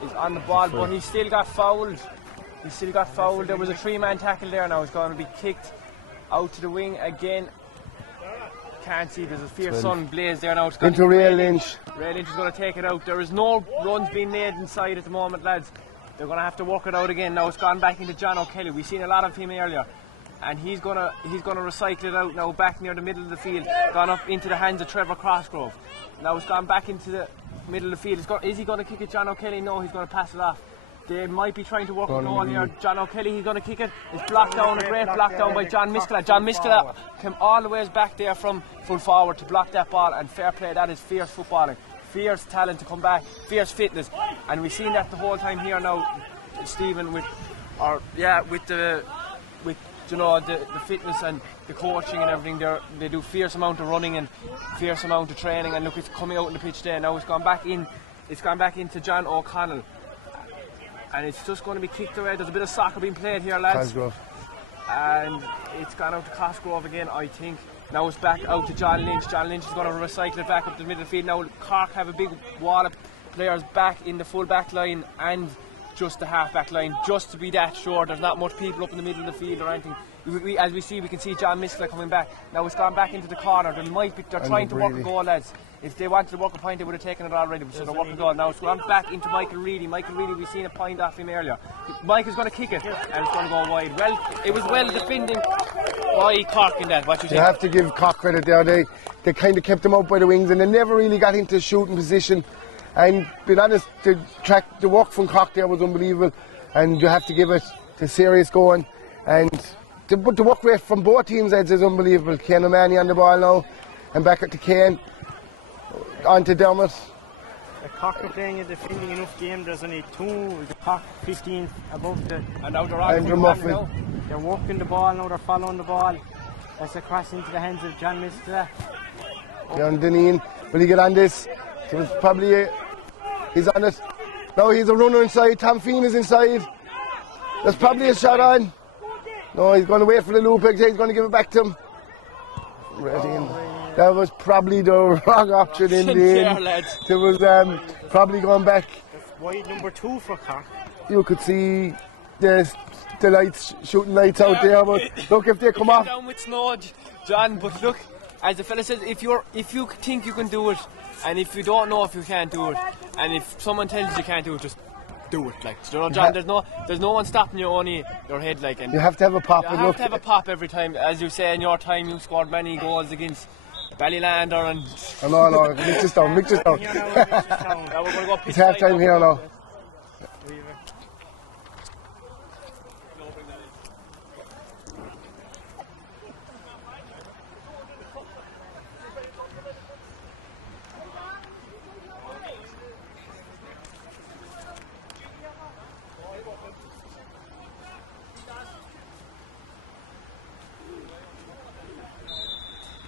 is on the ball, but he still got fouled. There was a 3-man tackle there. Now it's going to be kicked out to the wing again. Can't see, there's a fierce sun blaze there now. It's Into Ray Lynch. Ray Lynch is going to take it out. There is no runs being made inside at the moment, lads. They're going to have to work it out again. Now it's gone back into John O'Kelly. We've seen a lot of him earlier, and he's going to recycle it out now back near the middle of the field. Gone up into the hands of Trevor Crossgrove. Now it's gone back into the middle of the field. Is he going to kick it, John O'Kelly? No, he's going to pass it off. They might be trying to work it all here. John O'Kelly, he's going to kick it. It's blocked down, a great block down by John Miskela. John Miskela came all the way back there from full forward to block that ball, and fair play, that is fierce footballing. Fierce talent to come back, fierce fitness. And we've seen that the whole time here now, Stephen, with the fitness and the coaching and everything. They do fierce amount of running and fierce amount of training, and look, it's coming out on the pitch there. Now it's gone back into John O'Connell. And it's just going to be kicked away. There's a bit of soccer being played here, lads. Cosgrove. And it's gone out to Cosgrove again, I think. Now it's back out to John Lynch. John Lynch is going to recycle it back up to the middle of the field. Now Cork have a big wall of players back in the full back line and just the half back line, just to be that sure. There's not much people up in the middle of the field or anything. As we can see John Miskela coming back. Now it's gone back into the corner. They're trying to work a goal, lads. If they wanted to work a point, they would have taken it already. So they're working a goal. Now it's gone back into Michael Reedy. We've seen a point off him earlier. Michael's going to kick it, and it's going to go wide. Well, it was well defending by Cork in that. What you think? You have to give Cork credit there. They kind of kept them out by the wings, and they never really got into shooting position. And being honest, the work from Cork there was unbelievable, and you have to give it the serious going. And the work rate from both teams, Eds, is unbelievable. Kane O'Mahony on the ball now, and back at the Kane. On to Dermot. The Cork are playing a defending enough game. There's only two. The Cork 15 above the. And now they're Andrew Muffin. They're walking the ball now. They're following the ball. That's a cross into the hands of John Miskela. John Deneen. Will he get on this? So it's probably he's on it. Now he's a runner inside. Tom Feen is inside. There's probably a shot on. No, he's going to wait for the loop. He's going to give it back to him. That was probably the wrong option in the end. It was probably going back. That's wide number 2 for Cork. You could see the lights, shooting lights out there, but look, if they come off. Down with snow, John, but look, as the fella says, if you think you can do it, and if you don't know if you can't do it, and if someone tells you can't do it, just do it. Like, you know, John, there's no one stopping you, only your head. Like, and you have to have a pop. You have to have a pop every time. As you say, in your time, you scored many goals against Ballylander and. Oh, no, mix this down. Now we're going to go it's half time here now.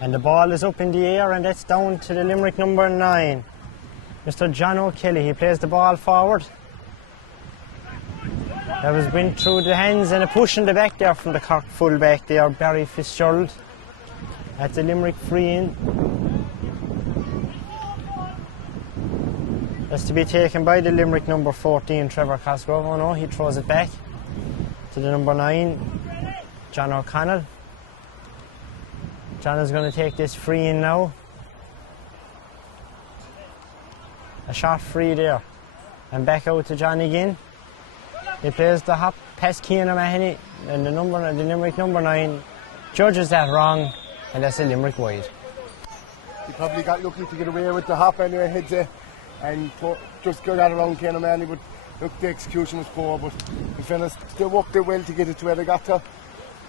And the ball is up in the air, and that's down to the Limerick number 9, Mr. John O'Kelly. He plays the ball forward. That was went through the hands and a push in the back there from the Cork full back there, Barry Fitzgerald. That's the Limerick free in. That's to be taken by the Limerick number 14, Trevor Cosgrove. Oh no, he throws it back to the number 9, John O'Connell. John is going to take this free in now. A shot free there. And back out to John again. He plays the hop past Cian O'Mahony, and the Limerick number 9 judges that wrong, and that's a Limerick wide. He probably got lucky to get away with the hop anyway, heads it, and just got that around Ken O'Malley, but look, the execution was poor, but in fairness, they worked it well to get it to where they got to.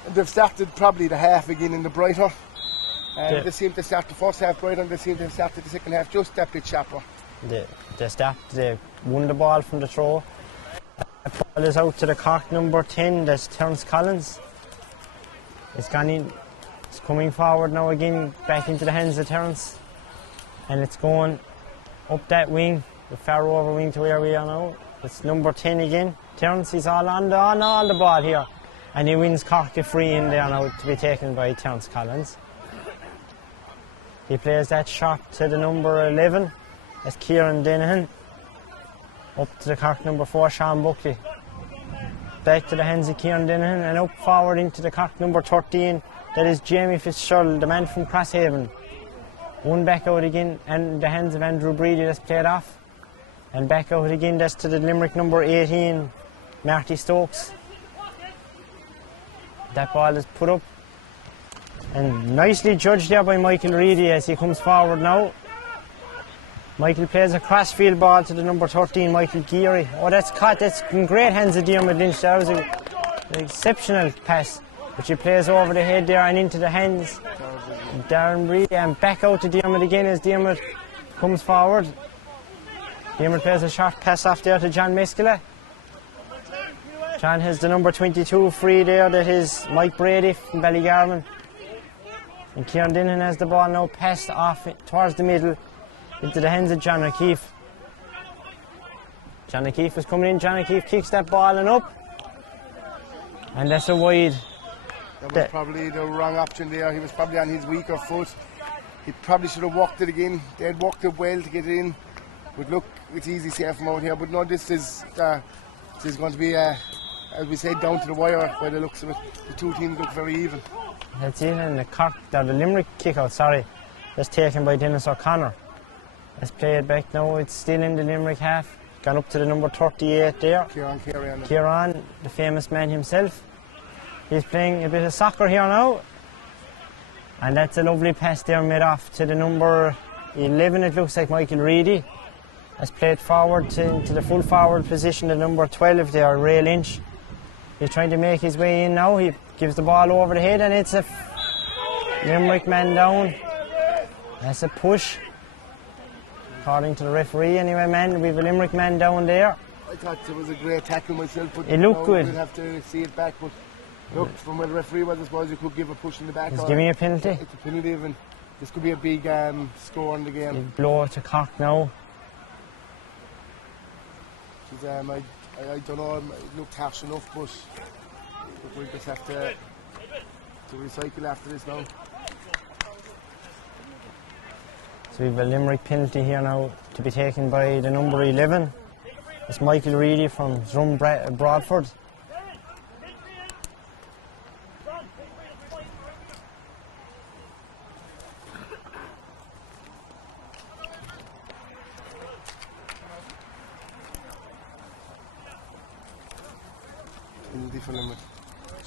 And they've started probably the half again in the brighter. And they seem to start the first half brighter, and they seem to have started the second half just that bit sharper. They won the ball from the throw. The ball is out to the Cork number 10, that's Terence Collins. It's gone in, it's coming forward now again, back into the hands of Terence. And it's going up that wing, the far over wing to where we are now. It's number 10 again. Terence is all on the ball here. And he wins Cork a free in there now to be taken by Terence Collins. He plays that shot to the number 11. That's Kieran Dennehan. Up to the Cork number 4, Sean Buckley. Back to the hands of Kieran Dennehan and up forward into the Cork number 13. That is Jamie Fitzgerald, the man from Crosshaven. One back out again and the hands of Andrew Breedy, that's played off. And back out again, that's to the Limerick number 18, Marty Stokes. That ball is put up and nicely judged there by Michael Reedy as he comes forward now. Michael plays a crossfield ball to the number 13, Michael Geary. Oh, that's caught. That's in great hands of Diarmuid Lynch. That was an exceptional pass, which he plays over the head there and into the hands of Darren Reedy, and back out to Diarmuid again as Diarmuid comes forward. Diarmuid plays a short pass off there to John Mescala. John has the number 22 free there, that is Mike Brady from Ballygarman. And Kieran Dennehan has the ball now passed off towards the middle into the hands of John O'Keefe. John O'Keefe is coming in, John O'Keefe kicks that ball and up. And that's a wide. That was probably the wrong option there. He was probably on his weaker foot. He probably should have walked it again. They had walked it well to get it in. But look, it's easy seeing from out here. But no, this is going to be, as we said, down to the wire by the looks of it. The two teams look very even. That's it, and the Limerick kick-out, that's taken by Dennis O'Connor. Let's play it back now. It's still in the Limerick half. Gone up to the number 38 there. Kieran, the famous man himself. He's playing a bit of soccer here now. And that's a lovely pass there made off to the number 11, it looks like Michael Reedy. Has played forward into the full forward position, the number 12 there, Ray Lynch. He's trying to make his way in now. He gives the ball over the head and it's a Limerick man down. That's a push. According to the referee anyway, man, we have a Limerick man down there. I thought it was a great tackle myself, but it looked good. We'll have to see it back, but look, from where the referee was, I suppose you could give a push in the back. He's giving a penalty. It's a penalty even. This could be a big score in the game. He'll blow it to Cork now. I don't know, it looked harsh enough, but we'll just have to recycle after this now. So we have a Limerick penalty here now to be taken by the number 11. It's Michael Reedy from Drum Broadford.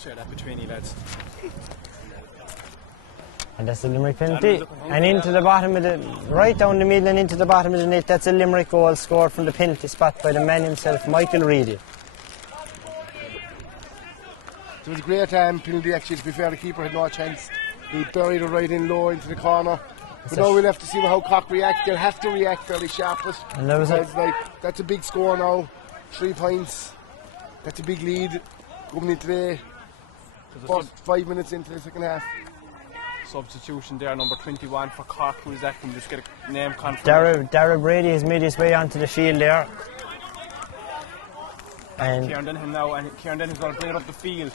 Share that between you lads. And that's a Limerick penalty. And into the bottom of the, right down the middle and into the bottom of the net, that's a Limerick goal scored from the penalty spot by the man himself, Michael Reedy. It was a great penalty actually, to be fair, the keeper had no chance. He buried it right in low into the corner. But now we'll have to see how Cork react. They'll have to react fairly sharp. And that was that's a big score now, 3 points. That's a big lead coming into the first 5 minutes into the second half. Substitution there, number 21 for Cork. Who is that? Can we just get a name confirmation? Darragh Brady has made his way onto the field there. And Kieran Dennehan now, and Kieran Dennehan's going to bring it up the field.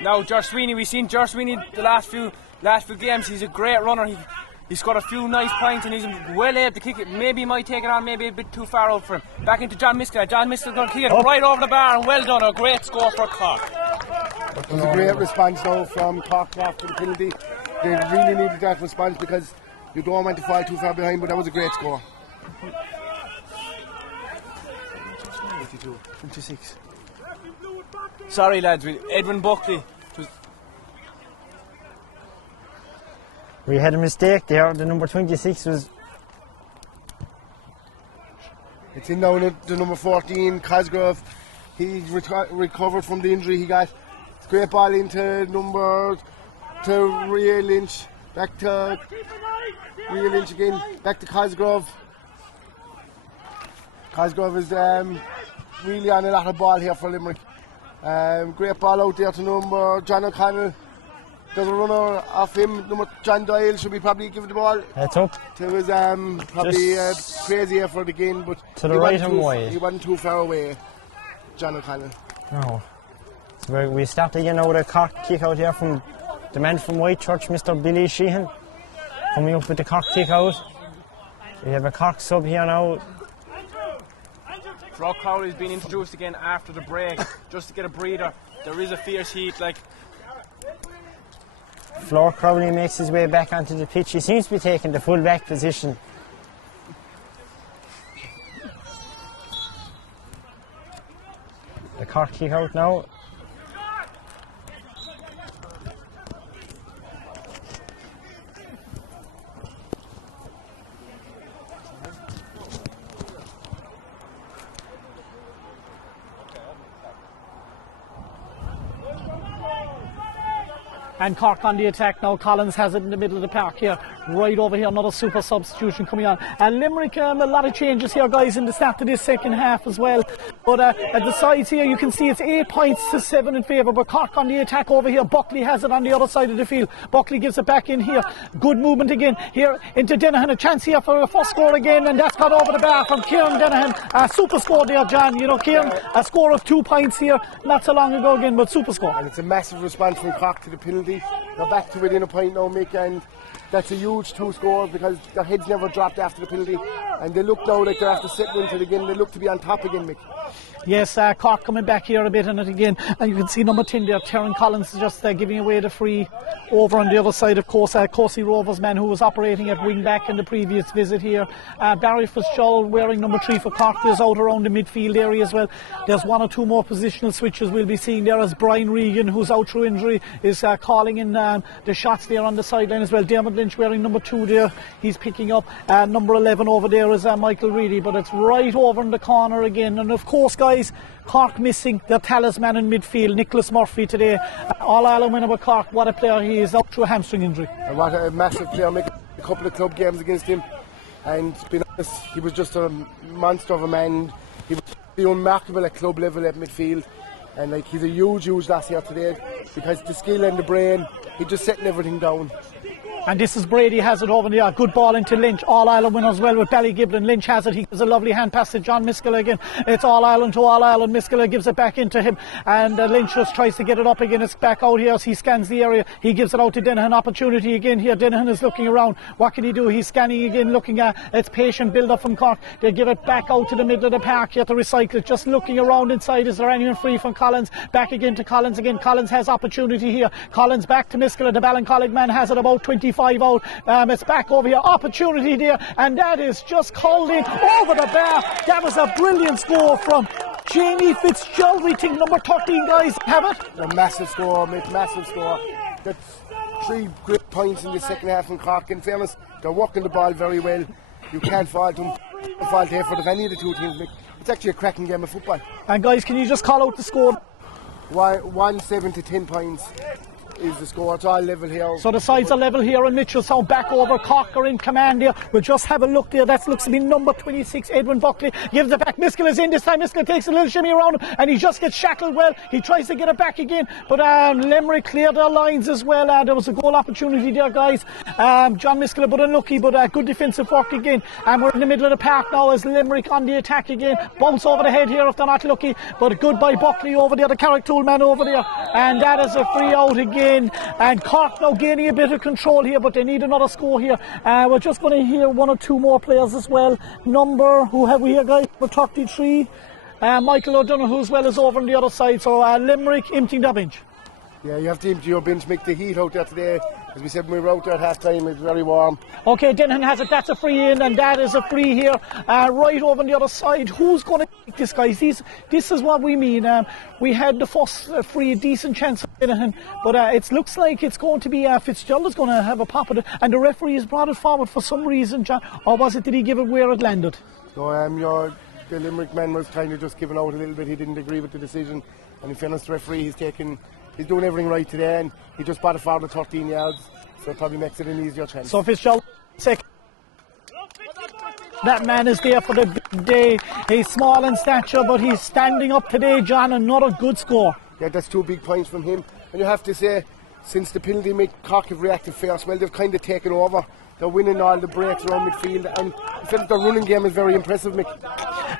Now, George Sweeney, we've seen George Sweeney the last few games. He's a great runner. He's got a few nice points and he's well able to kick it. Maybe he might take it on, maybe a bit too far out for him. Back into John Miscala. John Miscala's going to kick it right over the bar, and well done. A great score for Cork. It was a great response now from Cork after the penalty. They really needed that response because you don't want to fall too far behind, but that was a great score. 26. Sorry lads, Edwin Buckley. We had a mistake there. The number 26 was... It's in now the number 14, Cosgrove. He's recovered from the injury he got. It's a great ball into Ria Lynch. Back to Ria Lynch again. Back to Cosgrove. Cosgrove is really on a lot of ball here for Limerick. Great ball out there to number John O'Connell. There's a runner off him. Number John Doyle should be probably giving the ball. That's up. It was probably crazy effort again, but to the right and wide. He wasn't too far away, John O'Connell. No. So we start again now with a Cork kick out here from the man from Whitechurch, Mr. Billy Sheehan. Coming up with the Cork kick out. We have a Cork sub here now. Rock Crowley's been introduced again after the break, just to get a breather. There is a fierce heat, like. Floor Crowley makes his way back onto the pitch. He seems to be taking the full back position. The Cork kick out now. And Cork on the attack now. Collins has it in the middle of the park here. Right over here, another super substitution coming on. And Limerick, a lot of changes here, guys, in the start of this second half as well. But at the sides here, you can see it's 8 points to 7 in favour. But Cork on the attack over here. Buckley has it on the other side of the field. Buckley gives it back in here. Good movement again here into Dennehan. A chance here for a first score again. And that's got over the bar from Kieran Dennehan. A super score there, John. You know, Kieran, a score of 2 points here. Not so long ago again, but super score. And it's a massive response from Cork to the penalty. They're back to within a point now, Mick, and that's a huge 2 scores because their heads never dropped after the penalty, and they look now like they're after setting into it again. They look to be on top again, Mick. Yes, Cork coming back here a bit in it again, and you can see number 10 there, Terran Collins, just giving away the free over on the other side. Of course, Cossey Rovers man who was operating at wing back in the previous visit here. Barry Fitzgerald wearing number 3 for Cork is out around the midfield area as well. There's 1 or 2 more positional switches we'll be seeing there as Brian Regan, who's out through injury, is calling in the shots there on the sideline as well. Dermot Lynch wearing number 2 there, he's picking up. Number 11 over there is Michael Reedy, but it's right over in the corner again. And of course, guys, Cork missing their talisman in midfield, Nicholas Murphy today. All-Ireland winner with Cork, what a player he is, out through a hamstring injury. And what a massive player, making a couple of club games against him, and to be honest, he was just a monster of a man. He was unmarkable at club level at midfield, and like he's a huge loss here today because the skill and the brain, he just setting everything down. And this is Brady has it over there. Good ball into Lynch. All-Ireland winner as well with Ballygiblin. Lynch has it. He gives a lovely hand pass to John Miskell again. It's All-Ireland to All-Ireland. Miskell gives it back into him. And Lynch just tries to get it up again. It's back out here as he scans the area. He gives it out to Dennehan. Opportunity again here. Dennehan is looking around. What can he do? He's scanning again, looking at it's patient build-up from Cork. They give it back out to the middle of the park here to recycle it. Just looking around inside. Is there anyone free from Collins? Back again to Collins again. Collins has opportunity here. Collins back to Miskell. The Ballincollig man has it about 25 out. It's back over here, opportunity there, and that is just called in over the bar. That was a brilliant score from Jamie Fitzgerald. We think number 13 guys have it. A massive score, mate, massive score. That's 3 great points in the second half from Cork. In fairness, they're working the ball very well. You can't fault them. Fault the effort of any of the 2 teams, Mick. It's actually a cracking game of football. And guys, can you just call out the score? 7 to 10 points. Is the score. It's all level here. So the sides are level here, and Mitchellstown back over. Cork are in command here. We'll just have a look there. That looks to be number 26, Edwin Buckley. Gives it back. Miskell is in this time. Miskell takes a little shimmy around him, and he just gets shackled well. He tries to get it back again, but Limerick cleared their lines as well. There was a goal opportunity there, guys. John Miskell, but unlucky, but good defensive work again. And we're in the middle of the park now as Limerick on the attack again. Bounce over the head here if they're not lucky, but good by Buckley over there, the Carricktool man over there. And that is a free out again. And Cork now gaining a bit of control here, but they need another score here. We're just going to hear 1 or 2 more players as well. Who have we here, guys? For 33. Michael O'Donoghue as well as over on the other side. So Limerick emptying their bench. Yeah, you have to empty your bench, make the heat out there today. As we said when we were out there at half time, it's very warm. Okay, Dinahan has it. That's a free in, and that is a free here, right over on the other side. Who's going to take this, guys? This is what we mean. We had the first free, decent chance of Dinahan, but it looks like it's going to be Fitzgerald is going to have a pop at it, and the referee has brought it forward for some reason, John. Or was it, did he give it where it landed? So the Limerick man was kind of just giving out a little bit. He didn't agree with the decision, and in fairness, the referee, he's doing everything right today, and he just brought it forward 13 yards, so it probably makes it an easier chance. So Fitzgerald, second. That man is there for the big day. He's small in stature, but he's standing up today, John. Another good score. Yeah, that's 2 big points from him. And you have to say, since the penalty, CORK have reacted first. Well, they've kind of taken over. They're winning all the breaks around midfield, and the running game is very impressive, Mick.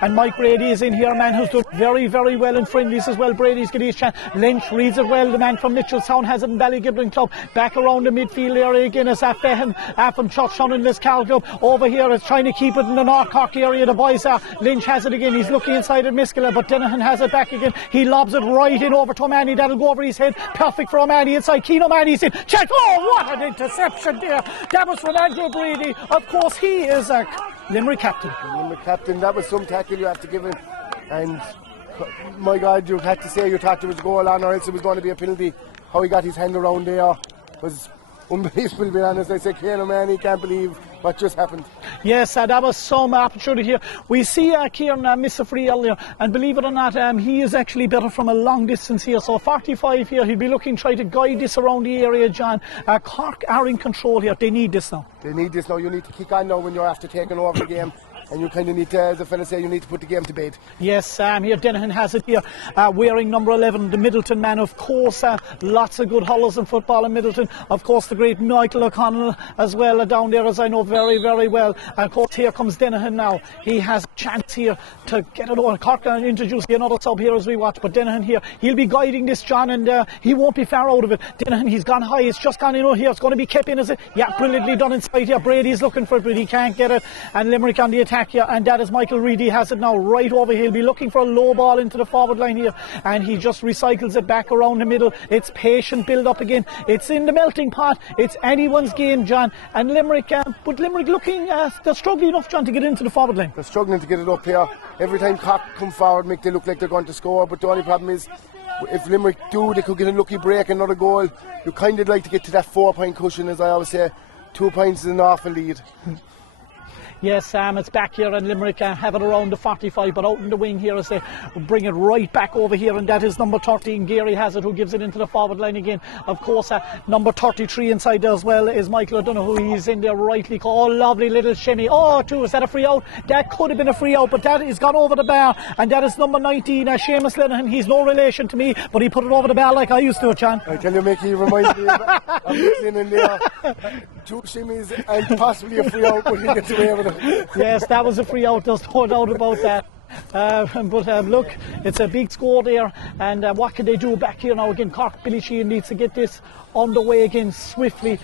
And Mike Brady is in here, a man who's done very, very well in friendlies as well. Brady's getting his chance. Lynch reads it well. The man from Mitchellstown has it in Ballygibbery Club. Back around the midfield area again is Fehan from Churchtown in this Cal Club. Over here is trying to keep it in the North Cork area. The boys are. Lynch has it again. He's looking inside at Miskela, but Dinahan has it back again. He lobs it right in over to O'Mahony. That'll go over his head. Perfect for O'Mahony inside. Keane O'Mahony's in. Check. Oh, what an interception there. That was from Andrew Brady. Of course, he is a Limerick captain. Limerick captain, that was some tackle you have to give him. And my God, you had to say you thought there was a goal on, or else it was going to be a penalty. How he got his hand around there was unbelievable, to be honest. I said, Kieran, man, he can't believe what just happened. Yes, that was some opportunity here. We see Kieran miss a free earlier, and believe it or not, he is actually better from a long distance here. So 45 here, he'll be looking, try to guide this around the area, John. Cork are in control here. They need this now. They need this now. You need to kick on now when you're after taking over the game. And you kind of need to, as the fella say, you need to put the game to bed. Yes, here Dinahan has it here, wearing number 11, the Middleton man, of course. Lots of good hurlers in football in Middleton. Of course, the great Michael O'Connell as well down there, as I know very, very well. And of course, here comes Dinahan now. He has a chance here to get it on. Cork introduce another sub here as we watch, but Dinahan here, he'll be guiding this, John, and he won't be far out of it. Dinahan, he's gone high. It's just gone in here. It's going to be kept in, is it? Yeah, brilliantly done inside here. Brady's looking for it, but he can't get it. And Limerick on the attack here, and that is Michael Reedy has it now right over here. He'll be looking for a low ball into the forward line here, and he just recycles it back around the middle. It's patient build up again. It's in the melting pot. It's anyone's game, John. And Limerick, but Limerick looking, they're struggling enough, John, to get into the forward line. They're struggling to get it up here. Every time Cork come forward, Mick, they look like they're going to score, but the only problem is, if Limerick do, they could get a lucky break, another goal. You kind of like to get to that 4-point cushion, as I always say. 2 points is an awful lead. Yes, it's back here, and Limerick have it around the 45, but out in the wing here as they bring it right back over here, and that is number 13, Gary has it, who gives it into the forward line again. Of course, number 33 inside there as well is Michael O'Donoghue. He's in there rightly. Oh, lovely little shimmy. Oh, is that a free out? That could have been a free out, but that is gone over the bar, and that is number 19, Seamus Lenihan. He's no relation to me, but he put it over the bar like I used to, John. I tell you, Mickey, he reminds me of Mick in there. 2 shimmies and possibly a free out, but he gets away with it. Yes, that was a free out, there's no doubt about that. But look, it's a big score there, and what can they do back here now again? Cork, Billy Sheehan needs to get this underway again swiftly.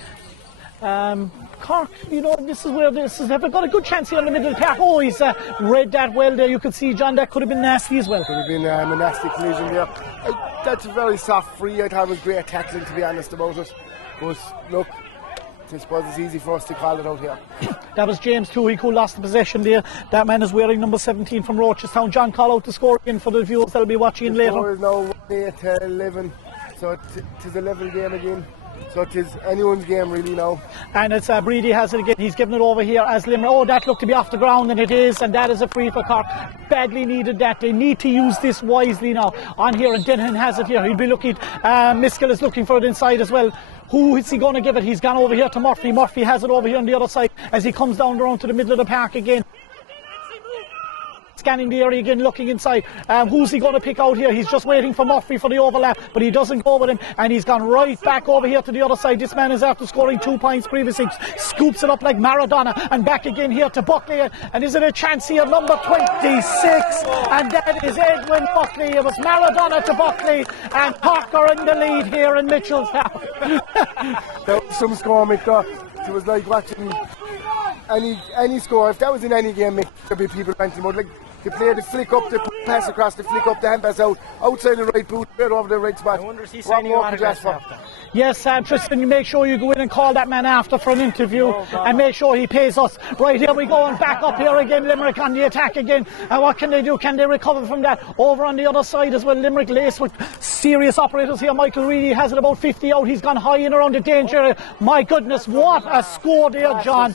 Cork, you know, this is where they've got a good chance here in the middle of the park. Oh, he's read that well there. You could see, John, that could have been nasty as well. Could have been a nasty collision there. That's a very soft free. I thought it was great tackling, to be honest about it. But look, I suppose it's easy for us to call it out here. That was James Toohey who lost the possession there. That man is wearing number 17 from Rochestown. John, call out the score again for the viewers that'll be watching later. The score is now 1-8-11, so it is a level game again. So it is anyone's game really now. And it's Brady has it again. He's given it over here as Limerick. Oh, that looked to be off the ground, and it is, and that is a free for Cork. Badly needed that. They need to use this wisely now. On here, and Dinahan has it here. He'll be looking. Miskell is looking for it inside as well. Who is he going to give it? He's gone over here to Murphy. Murphy has it over here on the other side as he comes down around to the middle of the park again. Scanning the area again, looking inside. Who's he going to pick out here? He's just waiting for Murphy for the overlap, but he doesn't go with him, and he's gone right back over here to the other side. This man is after scoring 2 points previously, scoops it up like Maradona, and back again here to Buckley. And is it a chance here? Number 26, and that is Edwin Buckley. It was Maradona to Buckley, and Cork are in the lead here in Mitchellstown. That was some score, Mick. It was like watching any score. If that was in any game, Mick, there'd be people ranting about, like, they play the flick up, the pass across, the flick up, the hand pass out, outside the right boot, right over the right spot. I wonder if he's signing on after. Yes, Tristan, you make sure you go in and call that man after for an interview and make sure he pays us. Right, here we go, and back up here again, Limerick on the attack again. And what can they do? Can they recover from that? Over on the other side as well, Limerick laced with serious operators here. Michael Reedy has it about 50 out. He's gone high in around the danger area. My goodness, what a score there, John.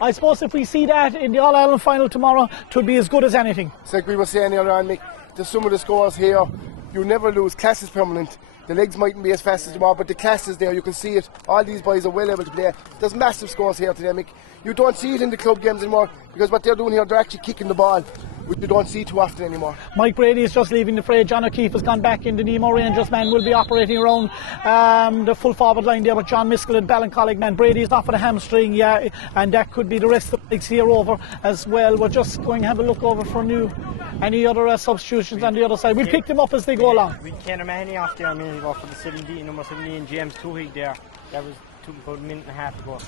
I suppose if we see that in the All-Ireland final tomorrow, it would be as good as anything. It's like we were saying earlier on, Mick, there's some of the scores here, you never lose. Class is permanent. The legs mightn't be as fast as tomorrow, but the class is there. You can see it. All these boys are well able to play. There's massive scores here today, Mick. You don't see it in the club games anymore, because what they're doing here, they're actually kicking the ball, which you don't see too often anymore. Mike Brady is just leaving the fray. John O'Keefe has gone back in. The Nemo Rangers man will be operating around the full forward line there with John Miskell and Ballincollig man. Brady's off with a hamstring, yeah, and that could be the rest of the legs here over as well. We're just going to have a look over for any other substitutions on the other side. We'll pick them up as they go along. We can't have any off there. I mean, go for the 17, number 17, James Tuhig there. That was took about a minute and a half to go.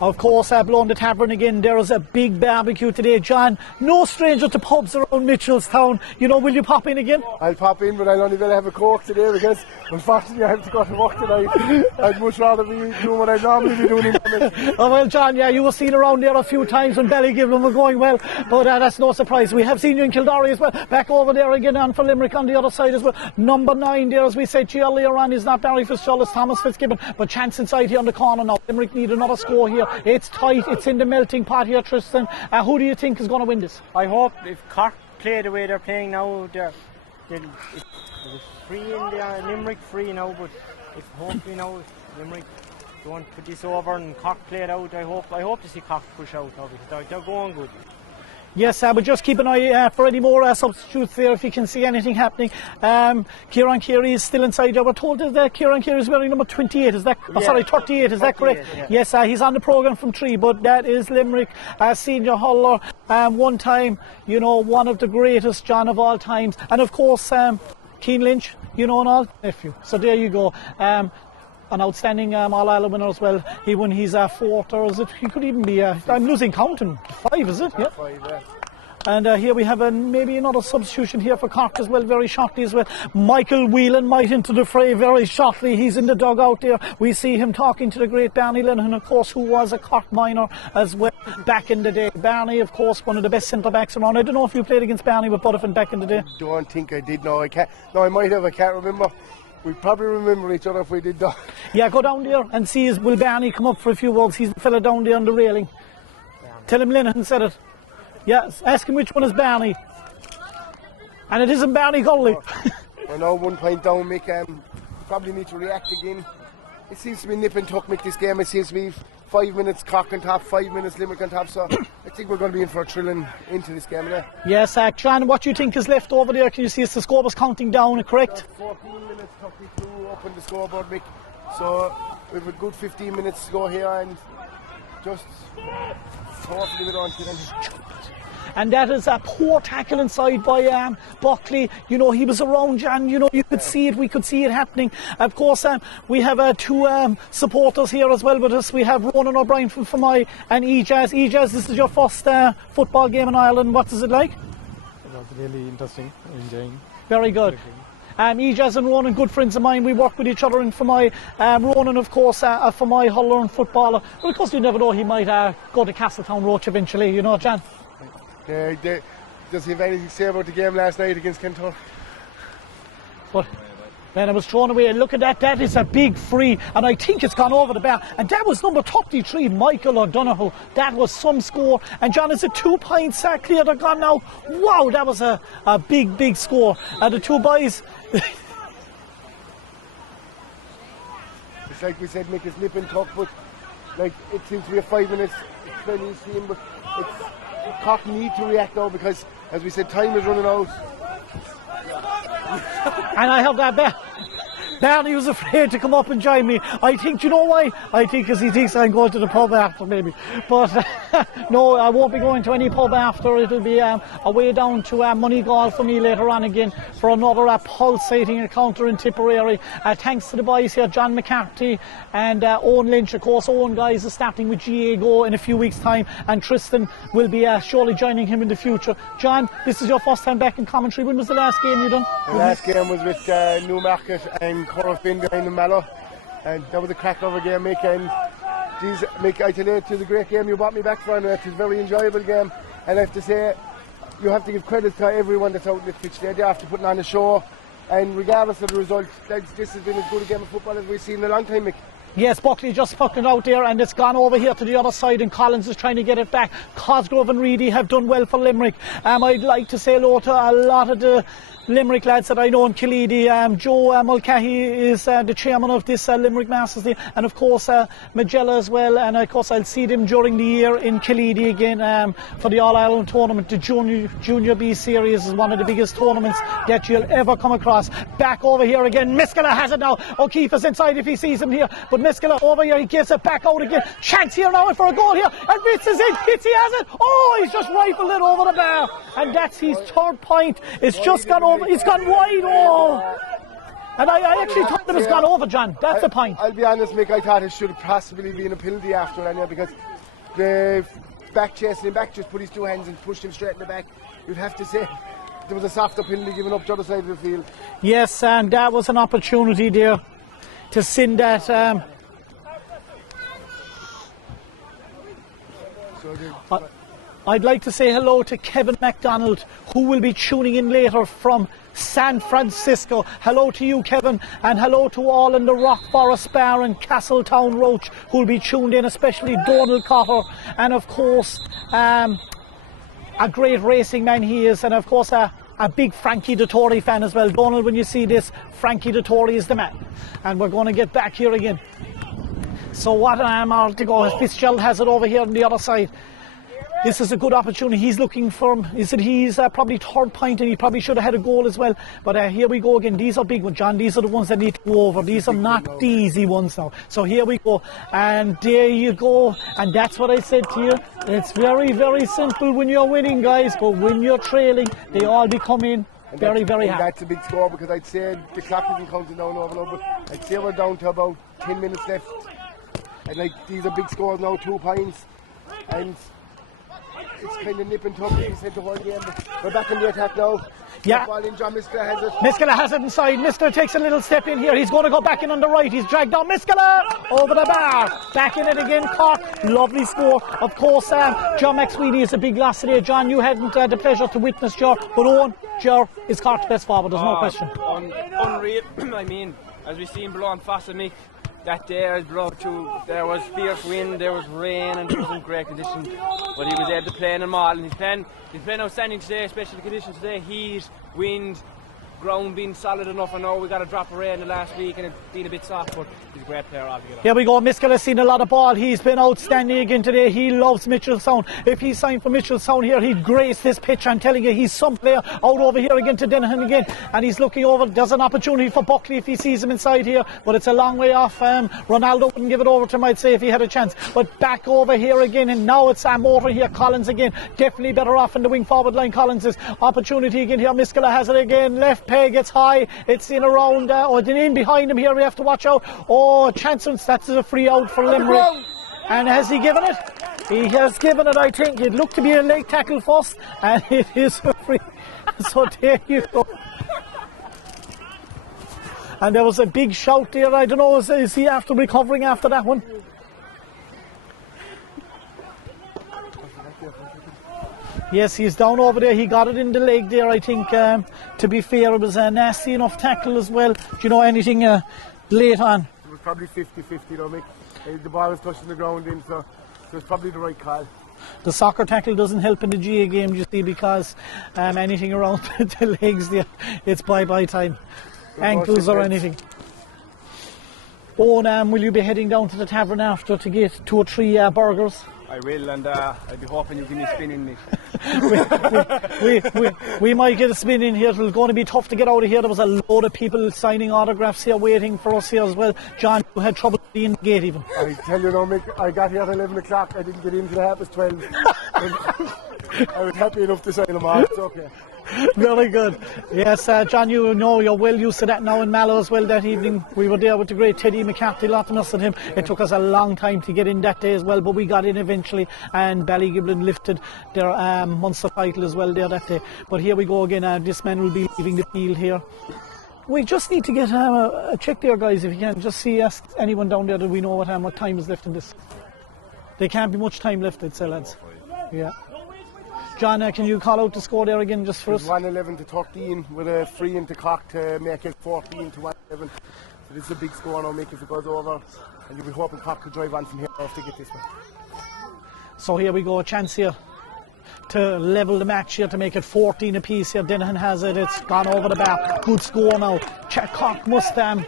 Of course, blowing the tavern again. There is a big barbecue today, John. No stranger to pubs around Mitchellstown. You know, will you pop in again? I'll pop in, but I'll only be able to have a Cork today because unfortunately I have to go to work tonight. I'd much rather be doing what I normally be doing in Limerick. Oh, well, John, yeah, you were seen around there a few times when Ballygiblin were going well, but that's no surprise. We have seen you in Kildare as well. Back over there again on for Limerick on the other side as well. Number 9 there, as we said to you earlier on, is not Barry Fitzgerald, it's Thomas Fitzgibbon, but chance inside here on the corner now. Limerick need another score here. It's tight, it's in the melting pot here, Tristan. Who do you think is going to win this? I hope if Cork play the way they're playing now, it's free in there, Limerick free now, but if hopefully now Limerick don't put this over and Cork play it out, I hope to see Cork push out now because they're going good. Yes, but just keep an eye for any more substitutes there if you can see anything happening. Kieran Carey is still inside. We're told that Kieran Carey is wearing number 28. Is that? Yeah. Oh, sorry, 38. Is that correct? Yeah. Yes, he's on the programme from 3, but that is Limerick senior hurler. One time, you know, one of the greatest, John, of all times, and of course, Keane Lynch, you know, and all nephew. So there you go. An outstanding All-Ireland winner as well. He won his 4th, or is it? He could even be. I'm losing counting. 5, is it? Yeah. 5, yeah. And here we have maybe another substitution here for Cork as well, very shortly as well. Michael Whelan might into the fray very shortly. He's in the dugout there. We see him talking to the great Barney Linehan, of course, who was a Cork minor as well back in the day. Barney, of course, one of the best centre-backs around. I don't know if you played against Barney with Buttafin back in the day. I don't think I did. No, I can't. No, I might have. I can't remember. We probably remember each other if we did that. Yeah, go down there and see will Barney come up for a few walks. He's the fella down there on the railing. Tell him Linehan said it. Yes, ask him which one is Barney. And it isn't Barney Gully. I know 1 point down, Mick. Probably need to react again. It seems to be nip and tuck, Mick, this game. It seems to be 5 minutes Cork on top, 5 minutes Limerick on top. So I think we're going to be in for a thrilling into this game. Yeah? Yes, John, what do you think is left over there? Can you see the score was counting down, correct? 14 minutes, 32 up on the scoreboard, Mick. So we have a good 15 minutes to go here and just hopefully we don't get anything. And that is a poor tackle inside by Buckley. You know, he was around, John. You know, you could see it. We could see it happening. Of course, we have 2 supporters here as well with us. We have Ronan O'Brien from Fermoy and Ejaz. Ejaz, this is your first football game in Ireland. What is it like? It was really interesting, enjoying. Very good. Ejaz and Ronan, good friends of mine. We work with each other in Fermoy. Ronan, of course, a Fermoy hurler and footballer. But of course, you never know, he might go to Castletown Roach eventually, you know, John. Does he have anything to say about the game last night against Kentucky? But man, it was thrown away. Look at that. That is a big free. And I think it's gone over the bar. And that was number 33, Michael O'Donoghue. That was some score. And John, is it 2 points clear? They're gone now. Wow, that was a big, big score. The 2 boys. It's like we said, Mick, it's nip and tuck, but like it seems to be a 5 minutes 20 scene, but it's Cork need to react now because, as we said, time is running out. And I have that Barney was afraid to come up and join me. I think, you know why? I think because he thinks I'm going to the pub after, maybe. But no, I won't be going to any pub after. It'll be a way down to Moneygall for me later on again for another pulsating encounter in Tipperary. Thanks to the boys here, John McCarthy and Owen Lynch. Of course, Owen, guys, is starting with GA Go in a few weeks' time, and Tristan will be surely joining him in the future. John, this is your first time back in commentary. When was the last game you done? The last game was with Newmarket and Cork behind the Mallow. And that was a crack over game, Mick. And geez, Mick, I tell you, it was a great game. You brought me back for it. It was a very enjoyable game. And I have to say, you have to give credit to everyone that's out in the pitch there. They have to put on a show. And regardless of the result, this has been as good a game of football as we've seen in a long time, Mick. Yes, Buckley just fucked it out there, and it's gone over here to the other side, and Collins is trying to get it back. Cosgrove and Reedy have done well for Limerick. I'd like to say hello to a lot of the Limerick lads that I know in Killeedy. Joe Mulcahy is the chairman of this Limerick Masters Day, and of course Magella as well, and of course I'll see them during the year in Killeedy again for the All-Ireland tournament. The Junior B Series is one of the biggest tournaments that you'll ever come across. Back over here again, Miskela has it now. O'Keefe is inside if he sees him here, but Miskela over here, he gives it back out again. Chance here now for a goal here, and Fitz is in. Fitz, he has it. Oh, he's just rifled it over the bar, and that's his third point. It's just gone over. It's gone wide. Oh, and I actually thought that it's gone over, John. That's the point. I'll be honest, Mick, I thought it should have possibly been a penalty after anyway, because the back chasing him back just put his two hands and pushed him straight in the back. You'd have to say there was a softer penalty given up the other side of the field. Yes, and that was an opportunity there to send that. I'd like to say hello to Kevin MacDonald, who will be tuning in later from San Francisco. Hello to you, Kevin, and hello to all in the Rock Forest Bar and Castletown Roach who will be tuned in, especially Donald Cotter, and of course a great racing man he is, and of course a big Frankie Dettori fan as well. Donald, when you see this, Frankie Dettori is the man. And we're going to get back here again. So what an hour to go. Fitzgerald has it over here on the other side. This is a good opportunity. He's looking for him. He's probably third point, and he probably should have had a goal as well. But here we go again. These are big ones, John. These are the ones that need to go over. These are not the easy ones now. So here we go. And there you go. And that's what I said to you. It's very, very simple when you're winning, guys. But when you're trailing, they all become in very, very hard. That's a big score, because I'd say the clock isn't counting down over now, but I'd say we're down to about 10 minutes left. And like, these are big scores now, 2 points. And it's kind of nip and tuck, he said, the whole game. We're back in the attack now. Yeah. John Miskela has it. Miskela has it inside. Miskela takes a little step in here. He's going to go back in on the right. He's dragged down Miskela over the bar. Back in it again. Cork. Lovely score. Of course, John McSweeney is a big loss today. John, you hadn't the pleasure to witness Ger, but Owen, Ger is Cork's best forward. There's no question. Unreal. I mean, as we seen below on Fossamick, that day I drove through, there was fierce wind, there was rain, and it was in great condition. But he was able to play in them all, and he's playing outstanding today, especially the conditions today. Heat, wind, ground being solid enough. I know we got a drop of rain the last week and it's been a bit soft, but he's a great player altogether. Here we go. Miskell has seen a lot of ball. He's been outstanding again today. He loves Mitchellstown. If he signed for Mitchellstown here, he'd grace this pitch. I'm telling you, he's some player. Out over here again to Dennehan again, and he's looking over. There's an opportunity for Buckley if he sees him inside here, but it's a long way off. Ronaldo wouldn't give it over to him, I'd say, if he had a chance. But back over here again, and now it's over here. Collins again, definitely better off in the wing forward line. Collins is opportunity again here. Miskell has it again. Left peg, gets high. It's in around, in behind him here. We have to watch out. Oh, Chansons, that's a free out for Limerick. And has he given it? He has given it, I think. It looked to be a leg tackle first, and it is a free. So there you go. And there was a big shout there. I don't know, is he after recovering after that one? Yes, he's down over there. He got it in the leg there, I think. To be fair, it was a nasty enough tackle as well. Do you know anything late on? It was probably 50-50 though, Mick. The ball was touching the ground in, so it was probably the right call. The soccer tackle doesn't help in the GA game, you see, because anything around the legs there, it's bye-bye time. Ankles or anything. Owen, will you be heading down to the tavern after to get 2 or 3 burgers? I will, and I'll be hoping you give me a spin in me. we might get a spin in here. It's going to be tough to get out of here. There was a load of people signing autographs here waiting for us here as well. John, you had trouble being in the gate even. I tell you now, Mick, I got here at 11 o'clock. I didn't get in till 12:30. I was happy enough to sign them off. It's okay. Very good. Yes, John, you know you're well used to that now in Mallow as well. That evening we were there with the great Teddy McCarthy, Latimus and him. It took us a long time to get in that day as well, but we got in eventually, and Ballygiblin lifted their Munster title as well there that day. But here we go again. This man will be leaving the field here. We just need to get a check there, guys, if you can. Just ask anyone down there that we know what time is left in this. There can't be much time left, I'd say, lads. Yeah. John, can you call out the score there again just for us? 111 to 13 with a free into CORK to make it 14 to 111. So this is a big score now, make if it goes over. And you'll be hoping CORK could drive on from here off to get this one. So here we go, a chance here to level the match here, to make it 14 apiece here. Dinahan has it, it's gone over the bar. Good score now. CORK must 10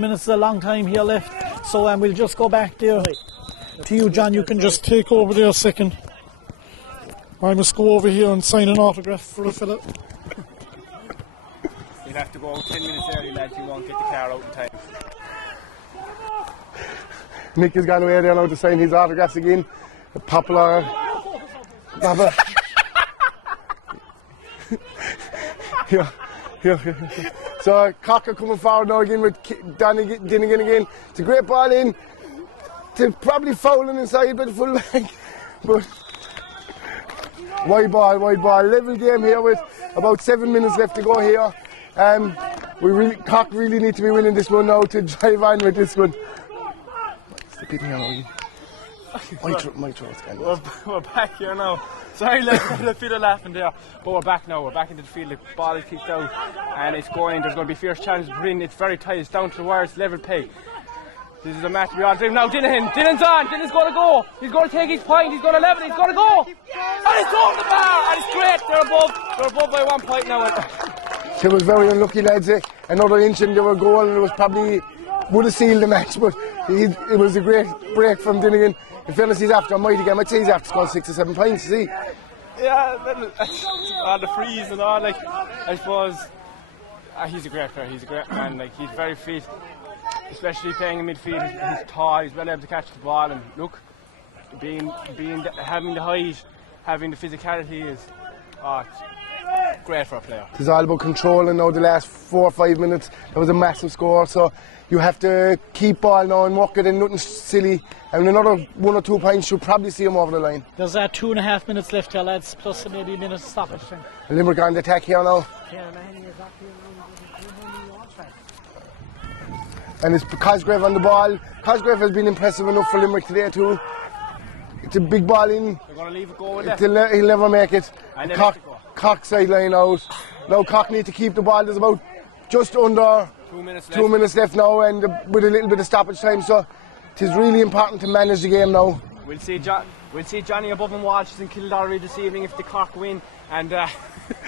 minutes is a long time here left. So we'll just go back there to you, John. You can just take over there a second. I must go over here and sign an autograph for a fella. You'll have to go out 10 minutes early, lads. You won't get the car out in time. Nick has gone away there now to sign his autographs again. A popular. Here. So CORK are coming forward now again with Dinahan again. It's a great ball in. To probably fouling inside by the full back. But wide ball. Level game here with about 7 minutes left to go here. CORK really need to be winning this one now to drive on with this one. My throat's gone. We're back here now. Sorry, lads, a bit of laughing there. But we're back now. We're back into the field. The ball is kicked out and it's going. There's going to be fierce challenges. It's very tight. It's down to the wire. It's level peg. This is a match we all dream. Now Dinahan's on. Dinahan's going to go. He's going to take his point. He's going to level. He's going to go. And it's over the bar. And it's great. They're above by 1 point now. It was very unlucky, lads. Another inch and they were goal, and it was probably would have sealed the match. But it was a great break from Dinahan. In fairness, he's after a mighty game. I'd say he's after scoring 6 or 7 points. Is he? Yeah, all the frees and all. Like, I suppose he's a great player. He's a great man. Like, he's very fit. Especially playing in midfield, he's tall, he's well able to catch the ball, and look, having the height, having the physicality is great for a player. It's all about controlling now the last 4 or 5 minutes. That was a massive score, so you have to keep ball now and work it in, nothing silly. And another 1 or 2 points should probably see him over the line. There's 2.5 minutes left here, lads, plus maybe a minute stoppage. Limerick on the attack here now. And it's Cosgrave on the ball. Cosgrave has been impressive enough for Limerick today too. It's a big ball in. They're going to leave it go with that. He'll never make it. CORK sideline out. Now CORK need to keep the ball. There's about just under 2 minutes left now, and with a little bit of stoppage time. So it is really important to manage the game now. We'll see Johnny above and Walsh in Kildare this evening if the CORK win, and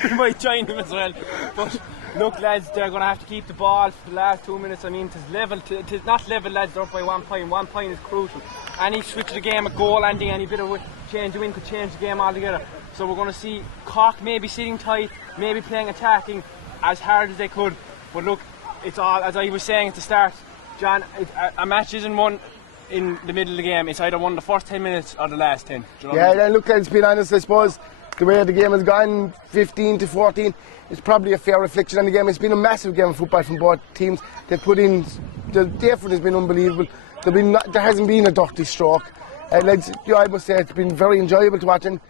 we might join them as well. But look, lads, they're going to have to keep the ball for the last 2 minutes. I mean, it is not level, lads. They're up by 1 point. 1 point is crucial. Any switch of the game, a goal ending, any bit of change of wind could change the game altogether. So we're going to see CORK maybe sitting tight, maybe playing attacking as hard as they could. But look, it's all, as I was saying at the start, John, a match isn't won in the middle of the game. It's either won the first 10 minutes or the last 10. Do you know what I mean? Look, let's be honest, I suppose the way the game has gone, 15 to 14, it's probably a fair reflection on the game. It's been a massive game of football from both teams. They've put in, the effort has been unbelievable. There hasn't been a dirty stroke. I must say it's been very enjoyable to watch. And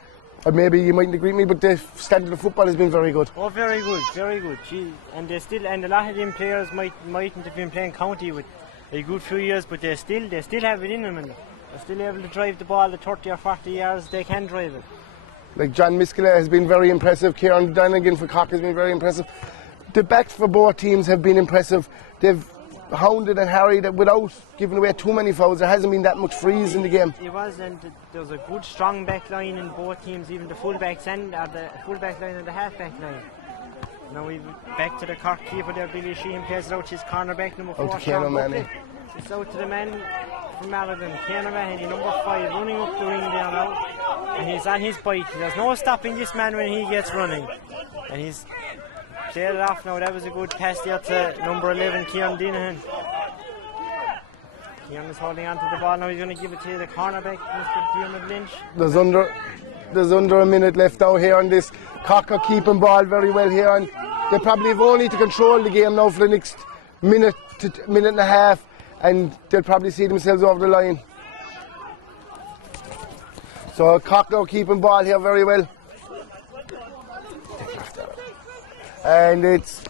maybe you mightn't agree with me, but the standard of football has been very good. Oh, very good, very good. Gee, and a lot of them players mightn't have been playing county with a good few years, but they still have it in them, and they're still able to drive the ball the 30 or 40 yards. They can drive it. Like John Miskela has been very impressive. Kieran Dunnigan for CORK has been very impressive. The backs for both teams have been impressive. They've hounded and harried without giving away too many fouls. There hasn't been that much freeze in the game. It was, and there was a good strong back line in both teams, even the full backs and the full back line and the half back line. Now we're back to the CORK keeper there. Billy Sheehan plays it out to his cornerback number 4. It's out to the man from Malagan, Keanu Mahoney, number 5, running up the ring there now, and he's on his bike. There's no stopping this man when he gets running, and he's played it off now. That was a good pass there to number 11, Cian Dinahan. Cian is holding on to the ball now. He's going to give it to the cornerback, Mr. Diarmuid Lynch. There's under a minute left out here on this. CORK are keeping ball very well here, and they probably have only to control the game now for the next minute to minute and a half, and they'll probably see themselves over the line. So CORK now keeping ball here very well. And it's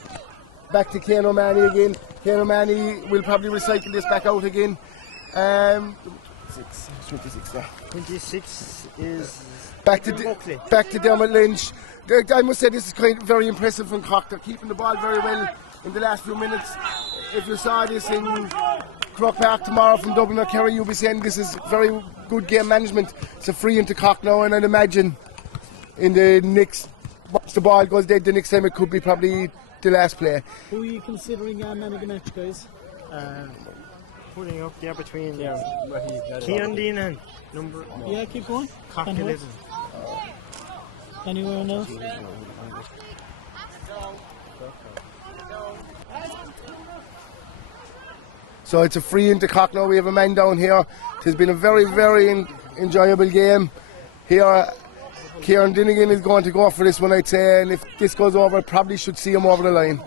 back to Kane O'Mahony again. Kane O'Mahony will probably recycle this back out again. 26 there. 26 is back to Dermot Lynch. I must say this is very impressive from Cork. They're keeping the ball very well in the last few minutes. If you saw this in Croke Park tomorrow from Dublin or Kerry, you'll be saying this is very good game management. It's a free into Cork now, and I'd imagine in the next, once the ball goes dead, the next time it could be probably the last play. Who are you considering man of the match, guys? Putting up there between Kean Dean and number. Yeah, keep going. Cork 11. Anyone else? So it's a free into Cork now. We have a man down here. It has been a very, very enjoyable game. Here, Kieran Dinnigan is going to go for this one, I'd say, and if this goes over, I probably should see him over the line.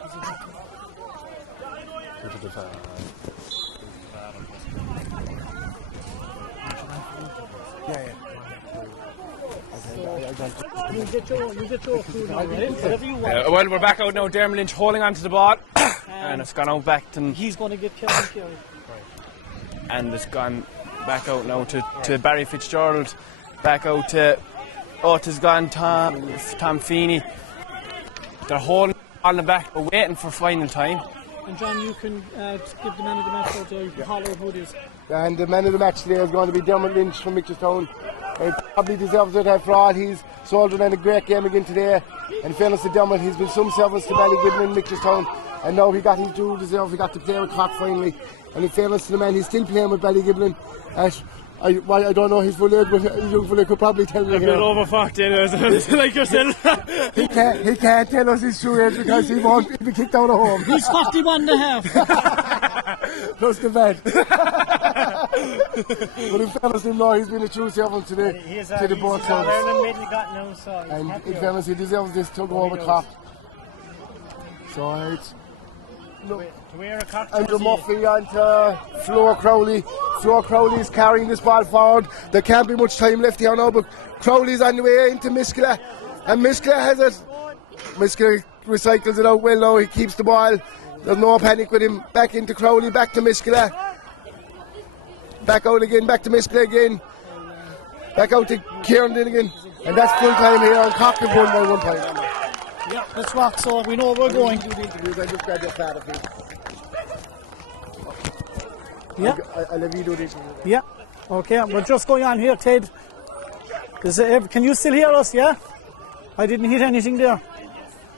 Well, we're back out now. Dermot Lynch holding on to the ball, and it's gone out back to. He's going to get Kerry. And it's gone back out now to Barry Fitzgerald, back out to. Oh, it's gone Tom Feeney. They're holding on the back, but waiting for final time. And John, you can give the man of the match out to holler who it is. And the man of the match today is going to be Dermot Lynch from Mitchelstown. He probably deserves it for all he's soldiered in a great game again today. And in fairness to Dermot, he's been some service to Ballygibbon and Mitchelstown. And now he got his due deserve. He got to play with Cork finally. And in fairness to the man, he's still playing with Ballygibbon. I don't know his full age, but his young fella could probably tell me. A bit over 40, like yourself. he can't tell us his true age because he won't be kicked out of home. He's 41 and a half. Plus the vet. But in fairness to him, no, he's been a true servant to the both sides. And in fairness, he deserves this to go over Cork. So it's. Andrew Murphy and Flo Crowley. Flo Crowley's carrying this ball forward. There can't be much time left here now, but Crowley's on the way into Miskela, and Miskela has it. Miskela recycles it out well now. He keeps the ball. There's no panic with him. Back into Crowley, back to Miskela. Back out again, back to Miskela again. Back out to Kieran Dinnigan. And that's full time here, and Cork have won by 1 point. Yeah, let's rock, so we know where we're going. Yeah. I'll let you do this. Yeah. Okay, we're just going on here, Ted. Can you still hear us, yeah? I didn't hit anything there.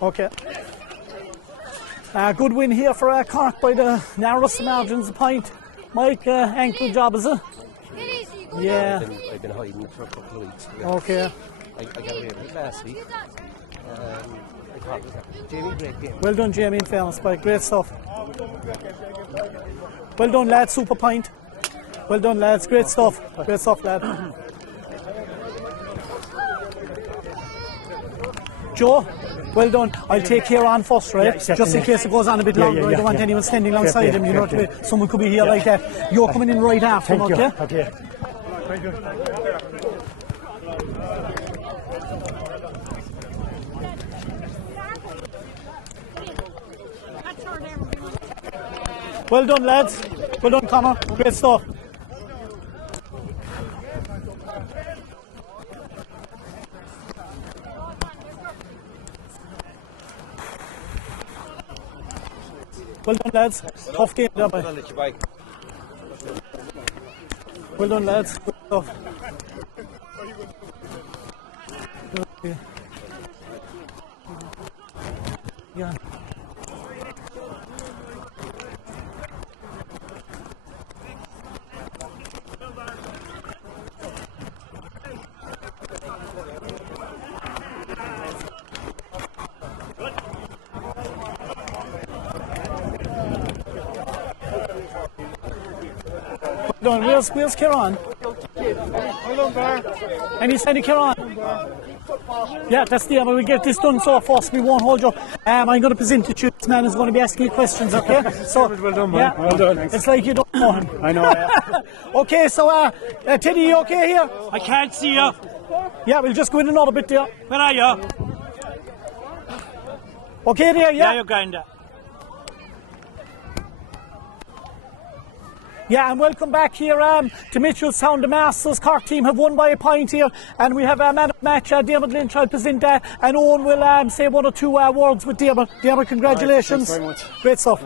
Okay. Good win here for Cork by the narrowest margins of point. Mike, ankle job, is it? Yeah. I've been hiding it for a couple of weeks. Okay. I got away with it last week. Jamie, great game. Well done, Jamie, in fairness, but great stuff. Well done, lads, super point. Well done, lads, great stuff. Great stuff, lad. Joe, well done. I'll take care on first, right? Yeah, just in case it goes on a bit longer. I don't want anyone standing alongside him, you know what I mean? Someone could be here like that. You're coming in right after him, okay? Okay. Very good. Well done, lads. Well done, Connor. Great stuff. Well done, lads. Tough game there, boy. Well done, lads. Good stuff. Okay. Yeah. Done. Where's Kieran? Any Kieran? Yeah, that's the aim. We'll get this done so fast we won't hold you up. I'm going to present it to you. This man is going to be asking you questions, okay? So, well done, man. Yeah, well done. It's like you don't know him. I know, yeah. Okay, so Teddy, you okay here? I can't see you. Yeah, we'll just go in another bit there. Where are you? Okay there, yeah? Yeah, you're grand. Yeah, and welcome back here to Mitchellstown. The Masters Cork team have won by a point here, and we have a man of the match, Dermot Lynch. I'll present that, and Owen will say one or two words with Dermot. Dermot, congratulations. Right, thanks very much. Great stuff.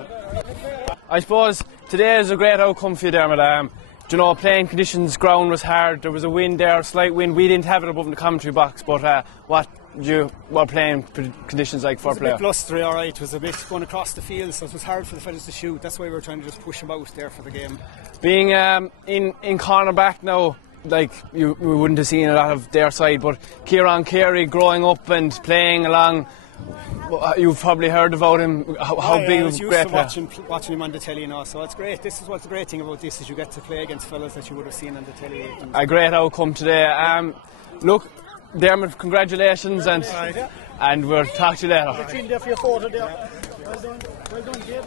I suppose today is a great outcome for you, Dermot. You know, playing conditions, ground was hard. There was a wind there, a slight wind. We didn't have it above in the commentary box, but what were playing conditions like for a player? It was a bit blustery, all right. It was a bit going across the field, so it was hard for the fellas to shoot. That's why we were trying to just push them out there for the game. Being in cornerback now, like we wouldn't have seen a lot of their side, but Kieran Carey growing up and playing along, you've probably heard about him. How big of a great player. Watching him on the telly now, so it's great. This is what's the great thing about this, is you get to play against fellas that you would have seen on the telly. A great outcome today. Look, Dermot, congratulations, and we'll talk to you later. Get in there for your photo there. Well done, Gabe.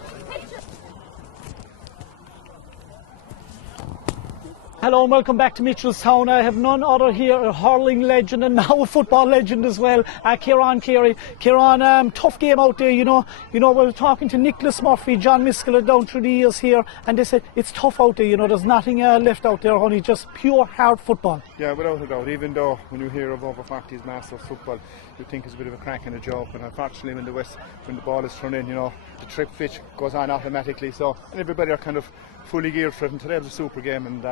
Hello and welcome back to Mitchellstown. I have none other here, a hurling legend and now a football legend as well, Kieran Carey. Kieran, tough game out there, you know. We were talking to Nicholas Murphy, John Miskell down through the years here, and they said it's tough out there, there's nothing left out there, honey, just pure hard football. Yeah, without a doubt, even though when you hear of over 40s Masters football, you think it's a bit of a crack and a joke, but unfortunately when the ball is thrown in, the trip pitch goes on automatically, so and everybody are kind of fully geared for it, and today was a super game, and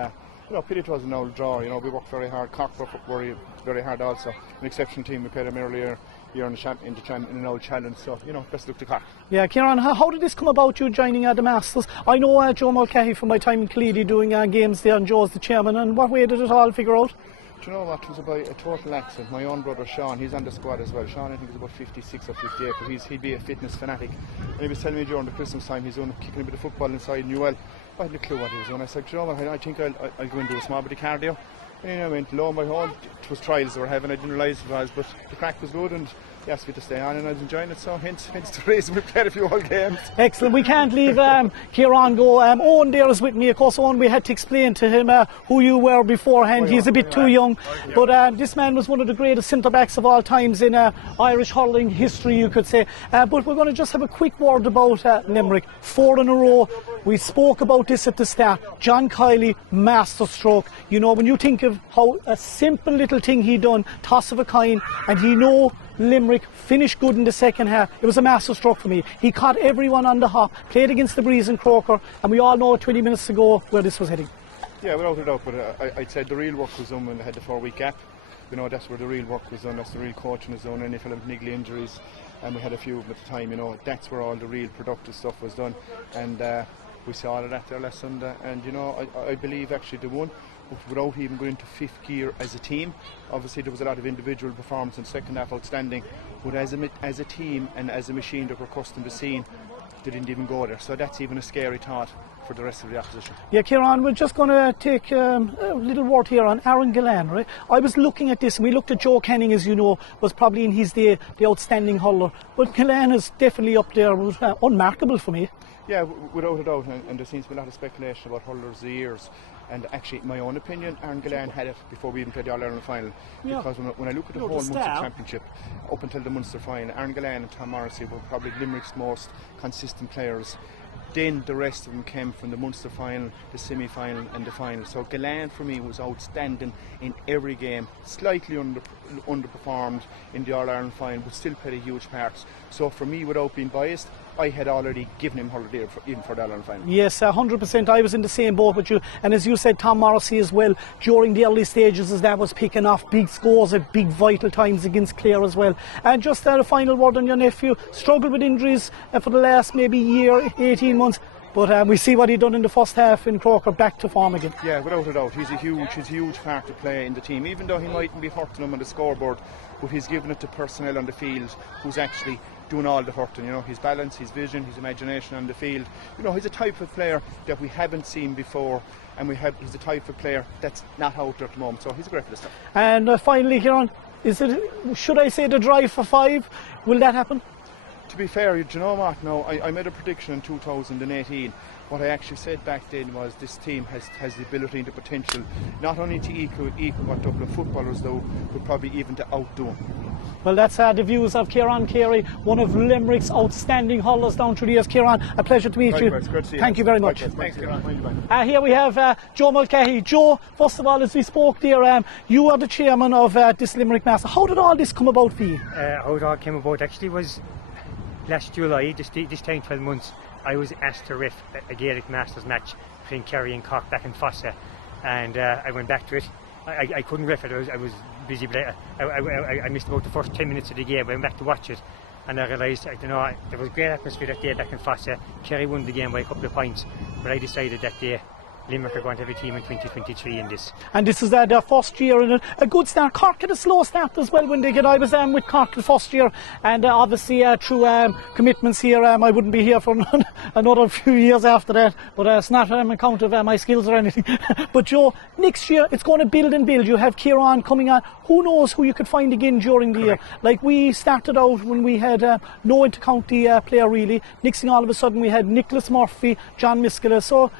pity it was an old draw. We worked very hard. Cork worked very hard also. An exceptional team. We played them earlier in an old challenge. So best look to Cork. Yeah, Kieran, how did this come about? You joining the Masters? I know Joe Mulcahy from my time in Cleedy doing games there, and Joe's the chairman. And what way did it all figure out? Do you know what? It was about a total accident. My own brother Sean, he's on the squad as well. Sean, I think, is about 56 or 58, but he'd be a fitness fanatic. And he was telling me during the Christmas time he's kicking a bit of football inside Newell. I had no clue what he was doing. I said, you know what, I think I'll go and do a small bit of cardio. And I went low on my own. It was trials they were having. I didn't realise it was, but the crack was good, and he asked me to stay on, and I was enjoying it. So hence the reason we played a few old games. Excellent. We can't leave Kieran go. Owen there is with me. Of course, Owen, we had to explain to him who you were beforehand. He's a bit too young, but this man was one of the greatest centre backs of all times in Irish hurling history, you could say. But we're going to just have a quick word about Limerick. 4 in a row. We spoke about this at the start. John Kiley, masterstroke. When you think of how a simple little thing he done, toss of a coin, and Limerick finished good in the second half. It was a masterstroke for me. He caught everyone on the hop, played against the Breeze and Croker, and we all know 20 minutes ago where this was heading. Yeah, without a doubt, but I'd said the real work was done when they had the 4-week gap. That's where the real work was done, that's the real coaching was done, any kind of niggly injuries, and we had a few of them at the time, that's where all the real productive stuff was done, and we saw all of that there last Sunday, and I believe actually they won, but without even going into fifth gear as a team. Obviously there was a lot of individual performance in second half outstanding, but as a team and as a machine that we're accustomed to seeing, they didn't even go there, so that's even a scary thought for the rest of the opposition. Yeah, Kieran, we're just going to take a little word here on Aaron Gillan, right? I was looking at this, and we looked at Joe Canning, as you know, was probably in his day the outstanding hurler, but Gillan is definitely up there, unmarkable for me. Yeah, without a doubt, and there seems to be a lot of speculation about hurlers of the years. And actually, in my own opinion, Aaron Gillan had it before we even played the All-Ireland final. Yeah. Because when I look at the whole Munster Championship, up until the Munster final, Aaron Gillan and Tom Morrissey were probably Limerick's most consistent players. Then the rest of them came from the Munster final, the semi-final and the final. So Gillan for me was outstanding in every game, slightly underperformed in the All-Ireland final, but still played a huge part. So for me, without being biased, I had already given him holiday even for the All-Ireland final. Yes, 100%. I was in the same boat with you. And as you said, Tom Morrissey as well, during the early stages as that was picking off, big scores at big vital times against Clare as well. And just a final word on your nephew, struggled with injuries for the last maybe year, 18 months. But we see what he done in the first half in Croker, back to form again. Yeah, without a doubt, he's a huge part to play in the team, even though he mightn't be hurting them on the scoreboard, but he's given it to personnel on the field who's actually doing all the hurting, his balance, his vision, his imagination on the field. He's a type of player that we haven't seen before, and he's a type of player that's not out there at the moment, so he's a great for this stuff. And finally, Kieran, should I say the drive for 5? Will that happen? To be fair, do you know what? No, I made a prediction in 2018. What I actually said back then was this team has the ability and the potential not only to equal what Dublin footballers do, but probably even to outdo them. Well, that's the views of Kieran Carey, one of Limerick's outstanding hurlers down through the years. Kieran, a pleasure to meet you. Good to see you. Thank you very much. Thanks, Kieran. Here we have Joe Mulcahy. Joe, first of all, as we spoke there, you are the chairman of this Limerick Master. How did all this come about for you? How it all came about actually was last July, this time 12 months, I was asked to ref a Gaelic Masters match between Kerry and Cork back in Fossa, and I went back to it. I couldn't ref it, I was busy, but I missed about the first 10 minutes of the game. I went back to watch it and I realised, I don't know, there was a great atmosphere that day back in Fossa. Kerry won the game by a couple of points, but I decided that day Limerick are going to have a team in 2023 in this. And this is their first year in a good start. Cork had a slow start as well when they get. I was with Cork the first year, and obviously through commitments here, I wouldn't be here for another few years after that. But it's not on account of my skills or anything. But Joe, next year it's going to build and build. You have Kieran coming on. Who knows who you could find again during the year? Like we started out when we had no inter-county player really. Next thing all of a sudden we had Nicholas Murphy, John Miskela. So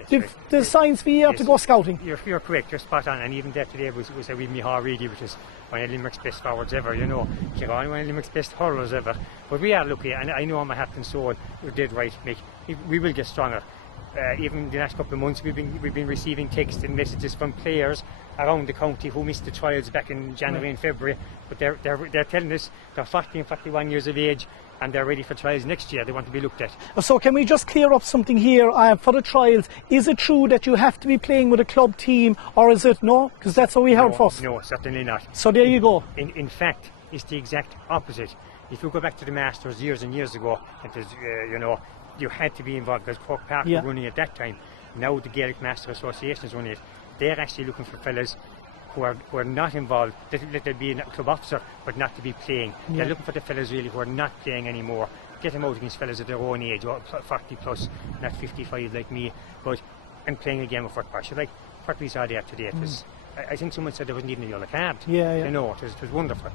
the signs for you to go scouting. You're correct, you're spot on, and even there today was a wee Micheál Reedy, which is one of Limerick's best forwards ever, you know. Kieran, one of Limerick's best hurlers ever. But we are lucky, and I know on my heart and soul you're dead right, Mick. We will get stronger. Even the last couple of months we've been receiving texts and messages from players around the county who missed the trials back in January and February, but they're telling us they're 40 and 41 years of age and they're ready for trials next year. They want to be looked at. So can we just clear up something here for the trials? Is it true that you have to be playing with a club team, or is it no? Because that's what we heard first. No, certainly not. So there you go. In fact, it's the exact opposite. If you go back to the Masters years and years ago, it was, you know, you had to be involved because Cork Park were running at that time. Now the Gaelic Master Association is running it. They're actually looking for fellas who are not involved, that they'll be a club officer but not to be playing. They're looking for the fellas really who are not playing anymore. Get them out against fellas of their own age, 40 plus, not 55 like me, and playing a game of football. So like what we saw there today, it was, I think someone said there wasn't even a yellow card. You know, it was wonderful.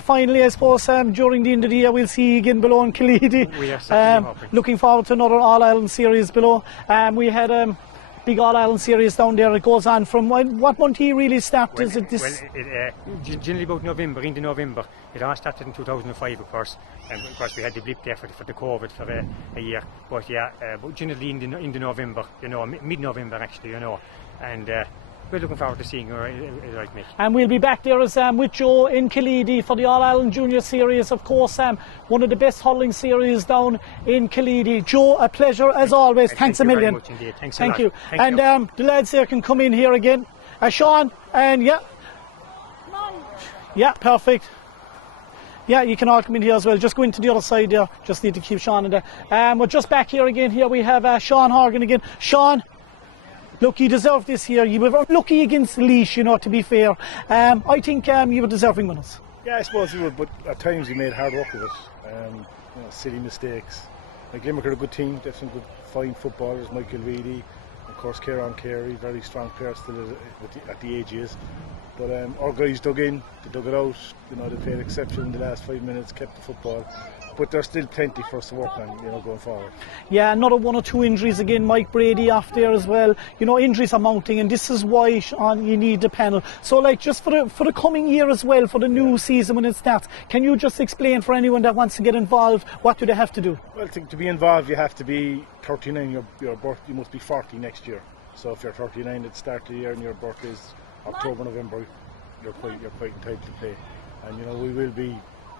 Finally, I suppose during the end of the year we'll see you again below in Killeedy. We are certainly hoping. Looking forward to another All-Ireland series below. We had big All-Ireland series down there. It goes on from what month he really started? Well, is it this? Generally about November, into November. It all started in 2005, of course, and of course we had the blip there for the COVID for a year. But but generally in the November, you know, mid-November actually, you know, and we're looking forward to seeing her, right, Mick. And we'll be back there as with Joe in Killeedy for the All-Ireland Junior Series, of course, one of the best hurling series down in Killeedy. Joe, a pleasure as always. Thanks a million. Thank you very much indeed. Thanks Thank a you. lot. Thank And the lads here can come in here again. Sean, and perfect. Yeah, you can all come in here as well. Just go into the other side there. Just need to keep Sean in there. We're just back here again. Here we have Sean Horgan again. Sean, look, you deserve this here. You were lucky against Laois, you know, to be fair. I think you were deserving winners. Yeah, I suppose you would, but at times you made hard work of it. You know, silly mistakes. Like Limerick are a good team, they have some good fine footballers, Michael Reedy, of course Kieran Carey, very strong player still at the age he is. But our guys dug in, they dug it out, you know, they played exceptional in the last 5 minutes, kept the football. But there's still plenty for us to work on, you know, going forward. Yeah, another 1 or 2 injuries again. Mike Brady off there as well. You know, injuries are mounting, and this is why, Sean, you need the panel. So, like, just for the coming year as well, for the new season when it starts, can you just explain for anyone that wants to get involved, what do they have to do? Well, to be involved, you have to be 39. Your birth, you must be 40 next year. So if you're 39 at the start of the year and your birthday is October, November, you're quite entitled to play. And you know, we will be,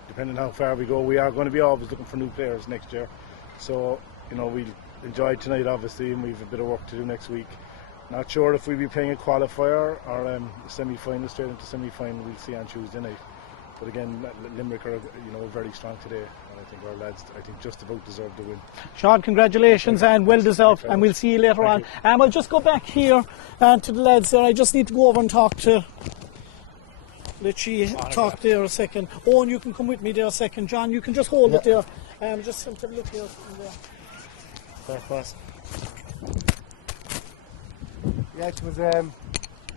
depending on how far we go, we are going to be always looking for new players next year. So, you know, we'll enjoy tonight obviously, and we've a bit of work to do next week. Not sure if we'll be playing a qualifier or a semi-final, straight into semi-final. We'll see on Tuesday night. But again, Limerick are, you know, very strong today, and I think our lads, just about deserve the win. Sean, congratulations and well deserved, and we'll see you later on. I'll just go back here to the lads there. I just need to go over and talk to. Let you talk there a second. Owen, you can come with me there a second. John, you can just hold it there. Just have a look here. Yeah, it was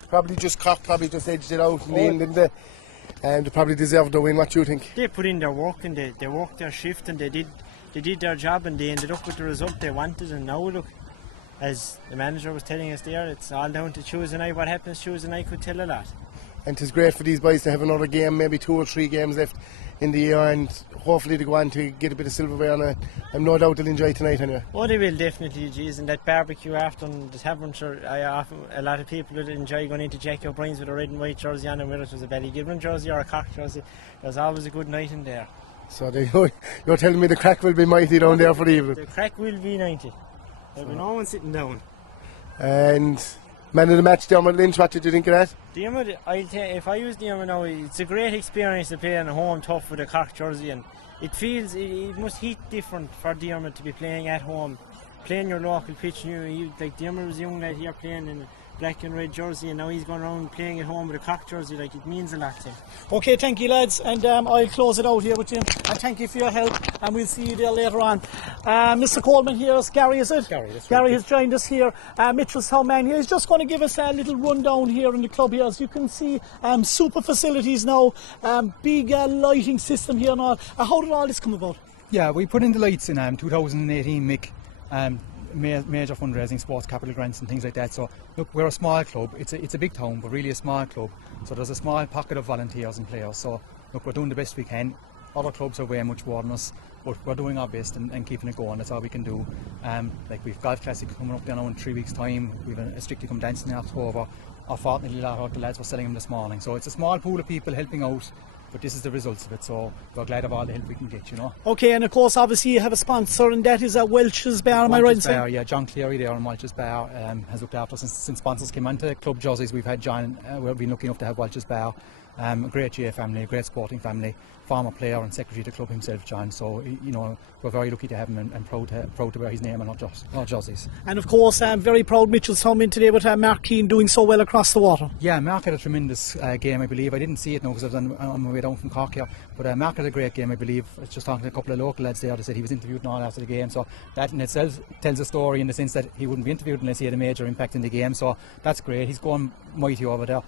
probably just Cork, probably just edged it out in the end, didn't they? And they probably deserved the win. What do you think? They put in their work, and they worked their shift, and they did their job, and they ended up with the result they wanted. And now look, as the manager was telling us there, it's all down to Tuesday night. What happens Tuesday night could tell a lot. and it's great for these boys to have another game, maybe 2 or 3 games left in the year, and hopefully they go on to get a bit of silverware on it. I'm no doubt they'll enjoy tonight anyway. Oh, they will definitely, geez, and that barbecue after the tavern, sure, a lot of people would enjoy going into Jackie O'Brien's with a red and white jersey on, and whether it was a Ballygibbon jersey or a CORK jersey, there's always a good night in there. So you're telling me the crack will be mighty down there for the evening? The crack will be 90. There'll be no one sitting down. And man of the match, Dermot Lynch, what did you think of that? Dermot, if I was Dermot now, it's a great experience to play in a home tough with a CORK jersey, and it must hit different for Dermot to be playing at home, playing your local pitch. Like Dermot was young lad here playing in a black and red jersey, and now he's going around playing at home with a CORK jersey. Like, it means a lot to him. Okay, thank you lads, and I'll close it out here with you, and thank you for your help, and we'll see you there later on. Mr. Coleman here is Gary, is it? Gary, that's right. Gary has joined us here. Mitchellstown man here. He's just going to give us a little rundown here in the club here. As you can see, super facilities now, big lighting system here and all. How did all this come about? Yeah, we put in the lights in 2018, Mick. Major fundraising, sports capital grants and things like that. So look, we're a small club. It's a big town, but really a small club. So there's a small pocket of volunteers and players. So look, we're doing the best we can. Other clubs are way much more than us, but we're doing our best and keeping it going. That's all we can do. Like, we've Golf Classic coming up there now in 3 weeks' time. We've a Strictly Come Dancing in October. Our fortnightly lot out, the lads were selling them this morning. So it's a small pool of people helping out. But this is the results of it, so we're glad of all the help we can get, you know. Okay, and of course, obviously you have a sponsor, and that is Welch's Bar, am I right in saying? Bar, yeah, John Cleary there on Welch's Bar has looked after us since sponsors came onto club jerseys. We've had John, we've been lucky enough to have Welch's Bar. A great GA family, a great sporting family, former player and secretary to the club himself, John. So, you know, we're very lucky to have him and proud to wear his name on our jerseys. And of course, I'm very proud Mitchellstown in today with Mark Keane doing so well across the water. Yeah, Mark had a tremendous game, I believe. I didn't see it now because I was on my way down from Cork here. But Mark had a great game, I believe. I was just talking to a couple of local lads there. They said he was interviewed and all after the game. So that in itself tells a story in the sense that he wouldn't be interviewed unless he had a major impact in the game. So that's great. He's going mighty over there.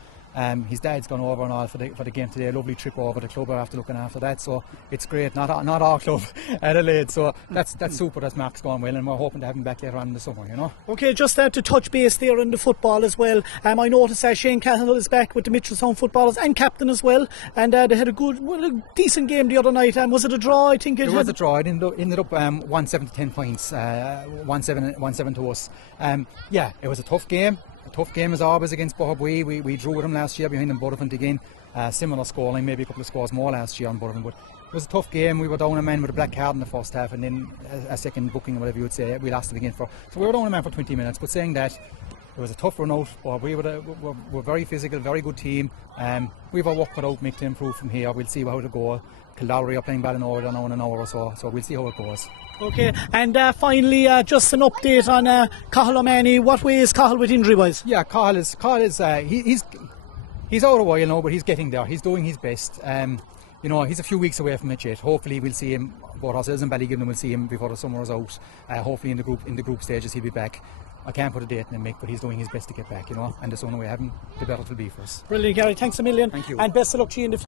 His dad's gone over and all for the game today. A lovely trip over the club after looking after that, so it's great. Not our club, Adelaide. So that's super. That Mark's gone well, and we're hoping to have him back later on in the summer. You know. Okay, just to touch base there in the football as well. I noticed Shane Cahill is back with the Mitchellstown footballers and captain as well, and they had a decent game the other night. Was it a draw? I think it was a draw. It ended up 1-7 to 10 points, 1-7 to us. Yeah, it was a tough game. A tough game as always against Boherbue. We drew with them last year behind them Butterfant again. Similar scoreline, maybe a couple of scores more last year on Butterfant, but it was a tough game. We were down a man with a black card in the first half, and then a second booking or whatever you would say. We lost it again so we were down a man for 20 minutes. But saying that, it was a tough run out. We're very physical, very good team. We've our work cut out, Mick, to improve from here. We'll see how it goes. Kildare are playing Ballinaur now in an hour or so we'll see how it goes. Okay, and finally, just an update on Cahill O'Mahony. What way is Cahill with injury-wise? Yeah, Cahill is he's out a while now, but he's getting there. He's doing his best. You know, he's a few weeks away from it yet. Hopefully, we'll see him. Both ourselves and Ballygibbon will see him before the summer is out. Hopefully, in the group stages, he'll be back. I can't put a date in him, Mick, but he's doing his best to get back. You know, and the sooner we have him, the better it'll be for us. Brilliant, Gary. Thanks a million. Thank you. And best of luck to you in the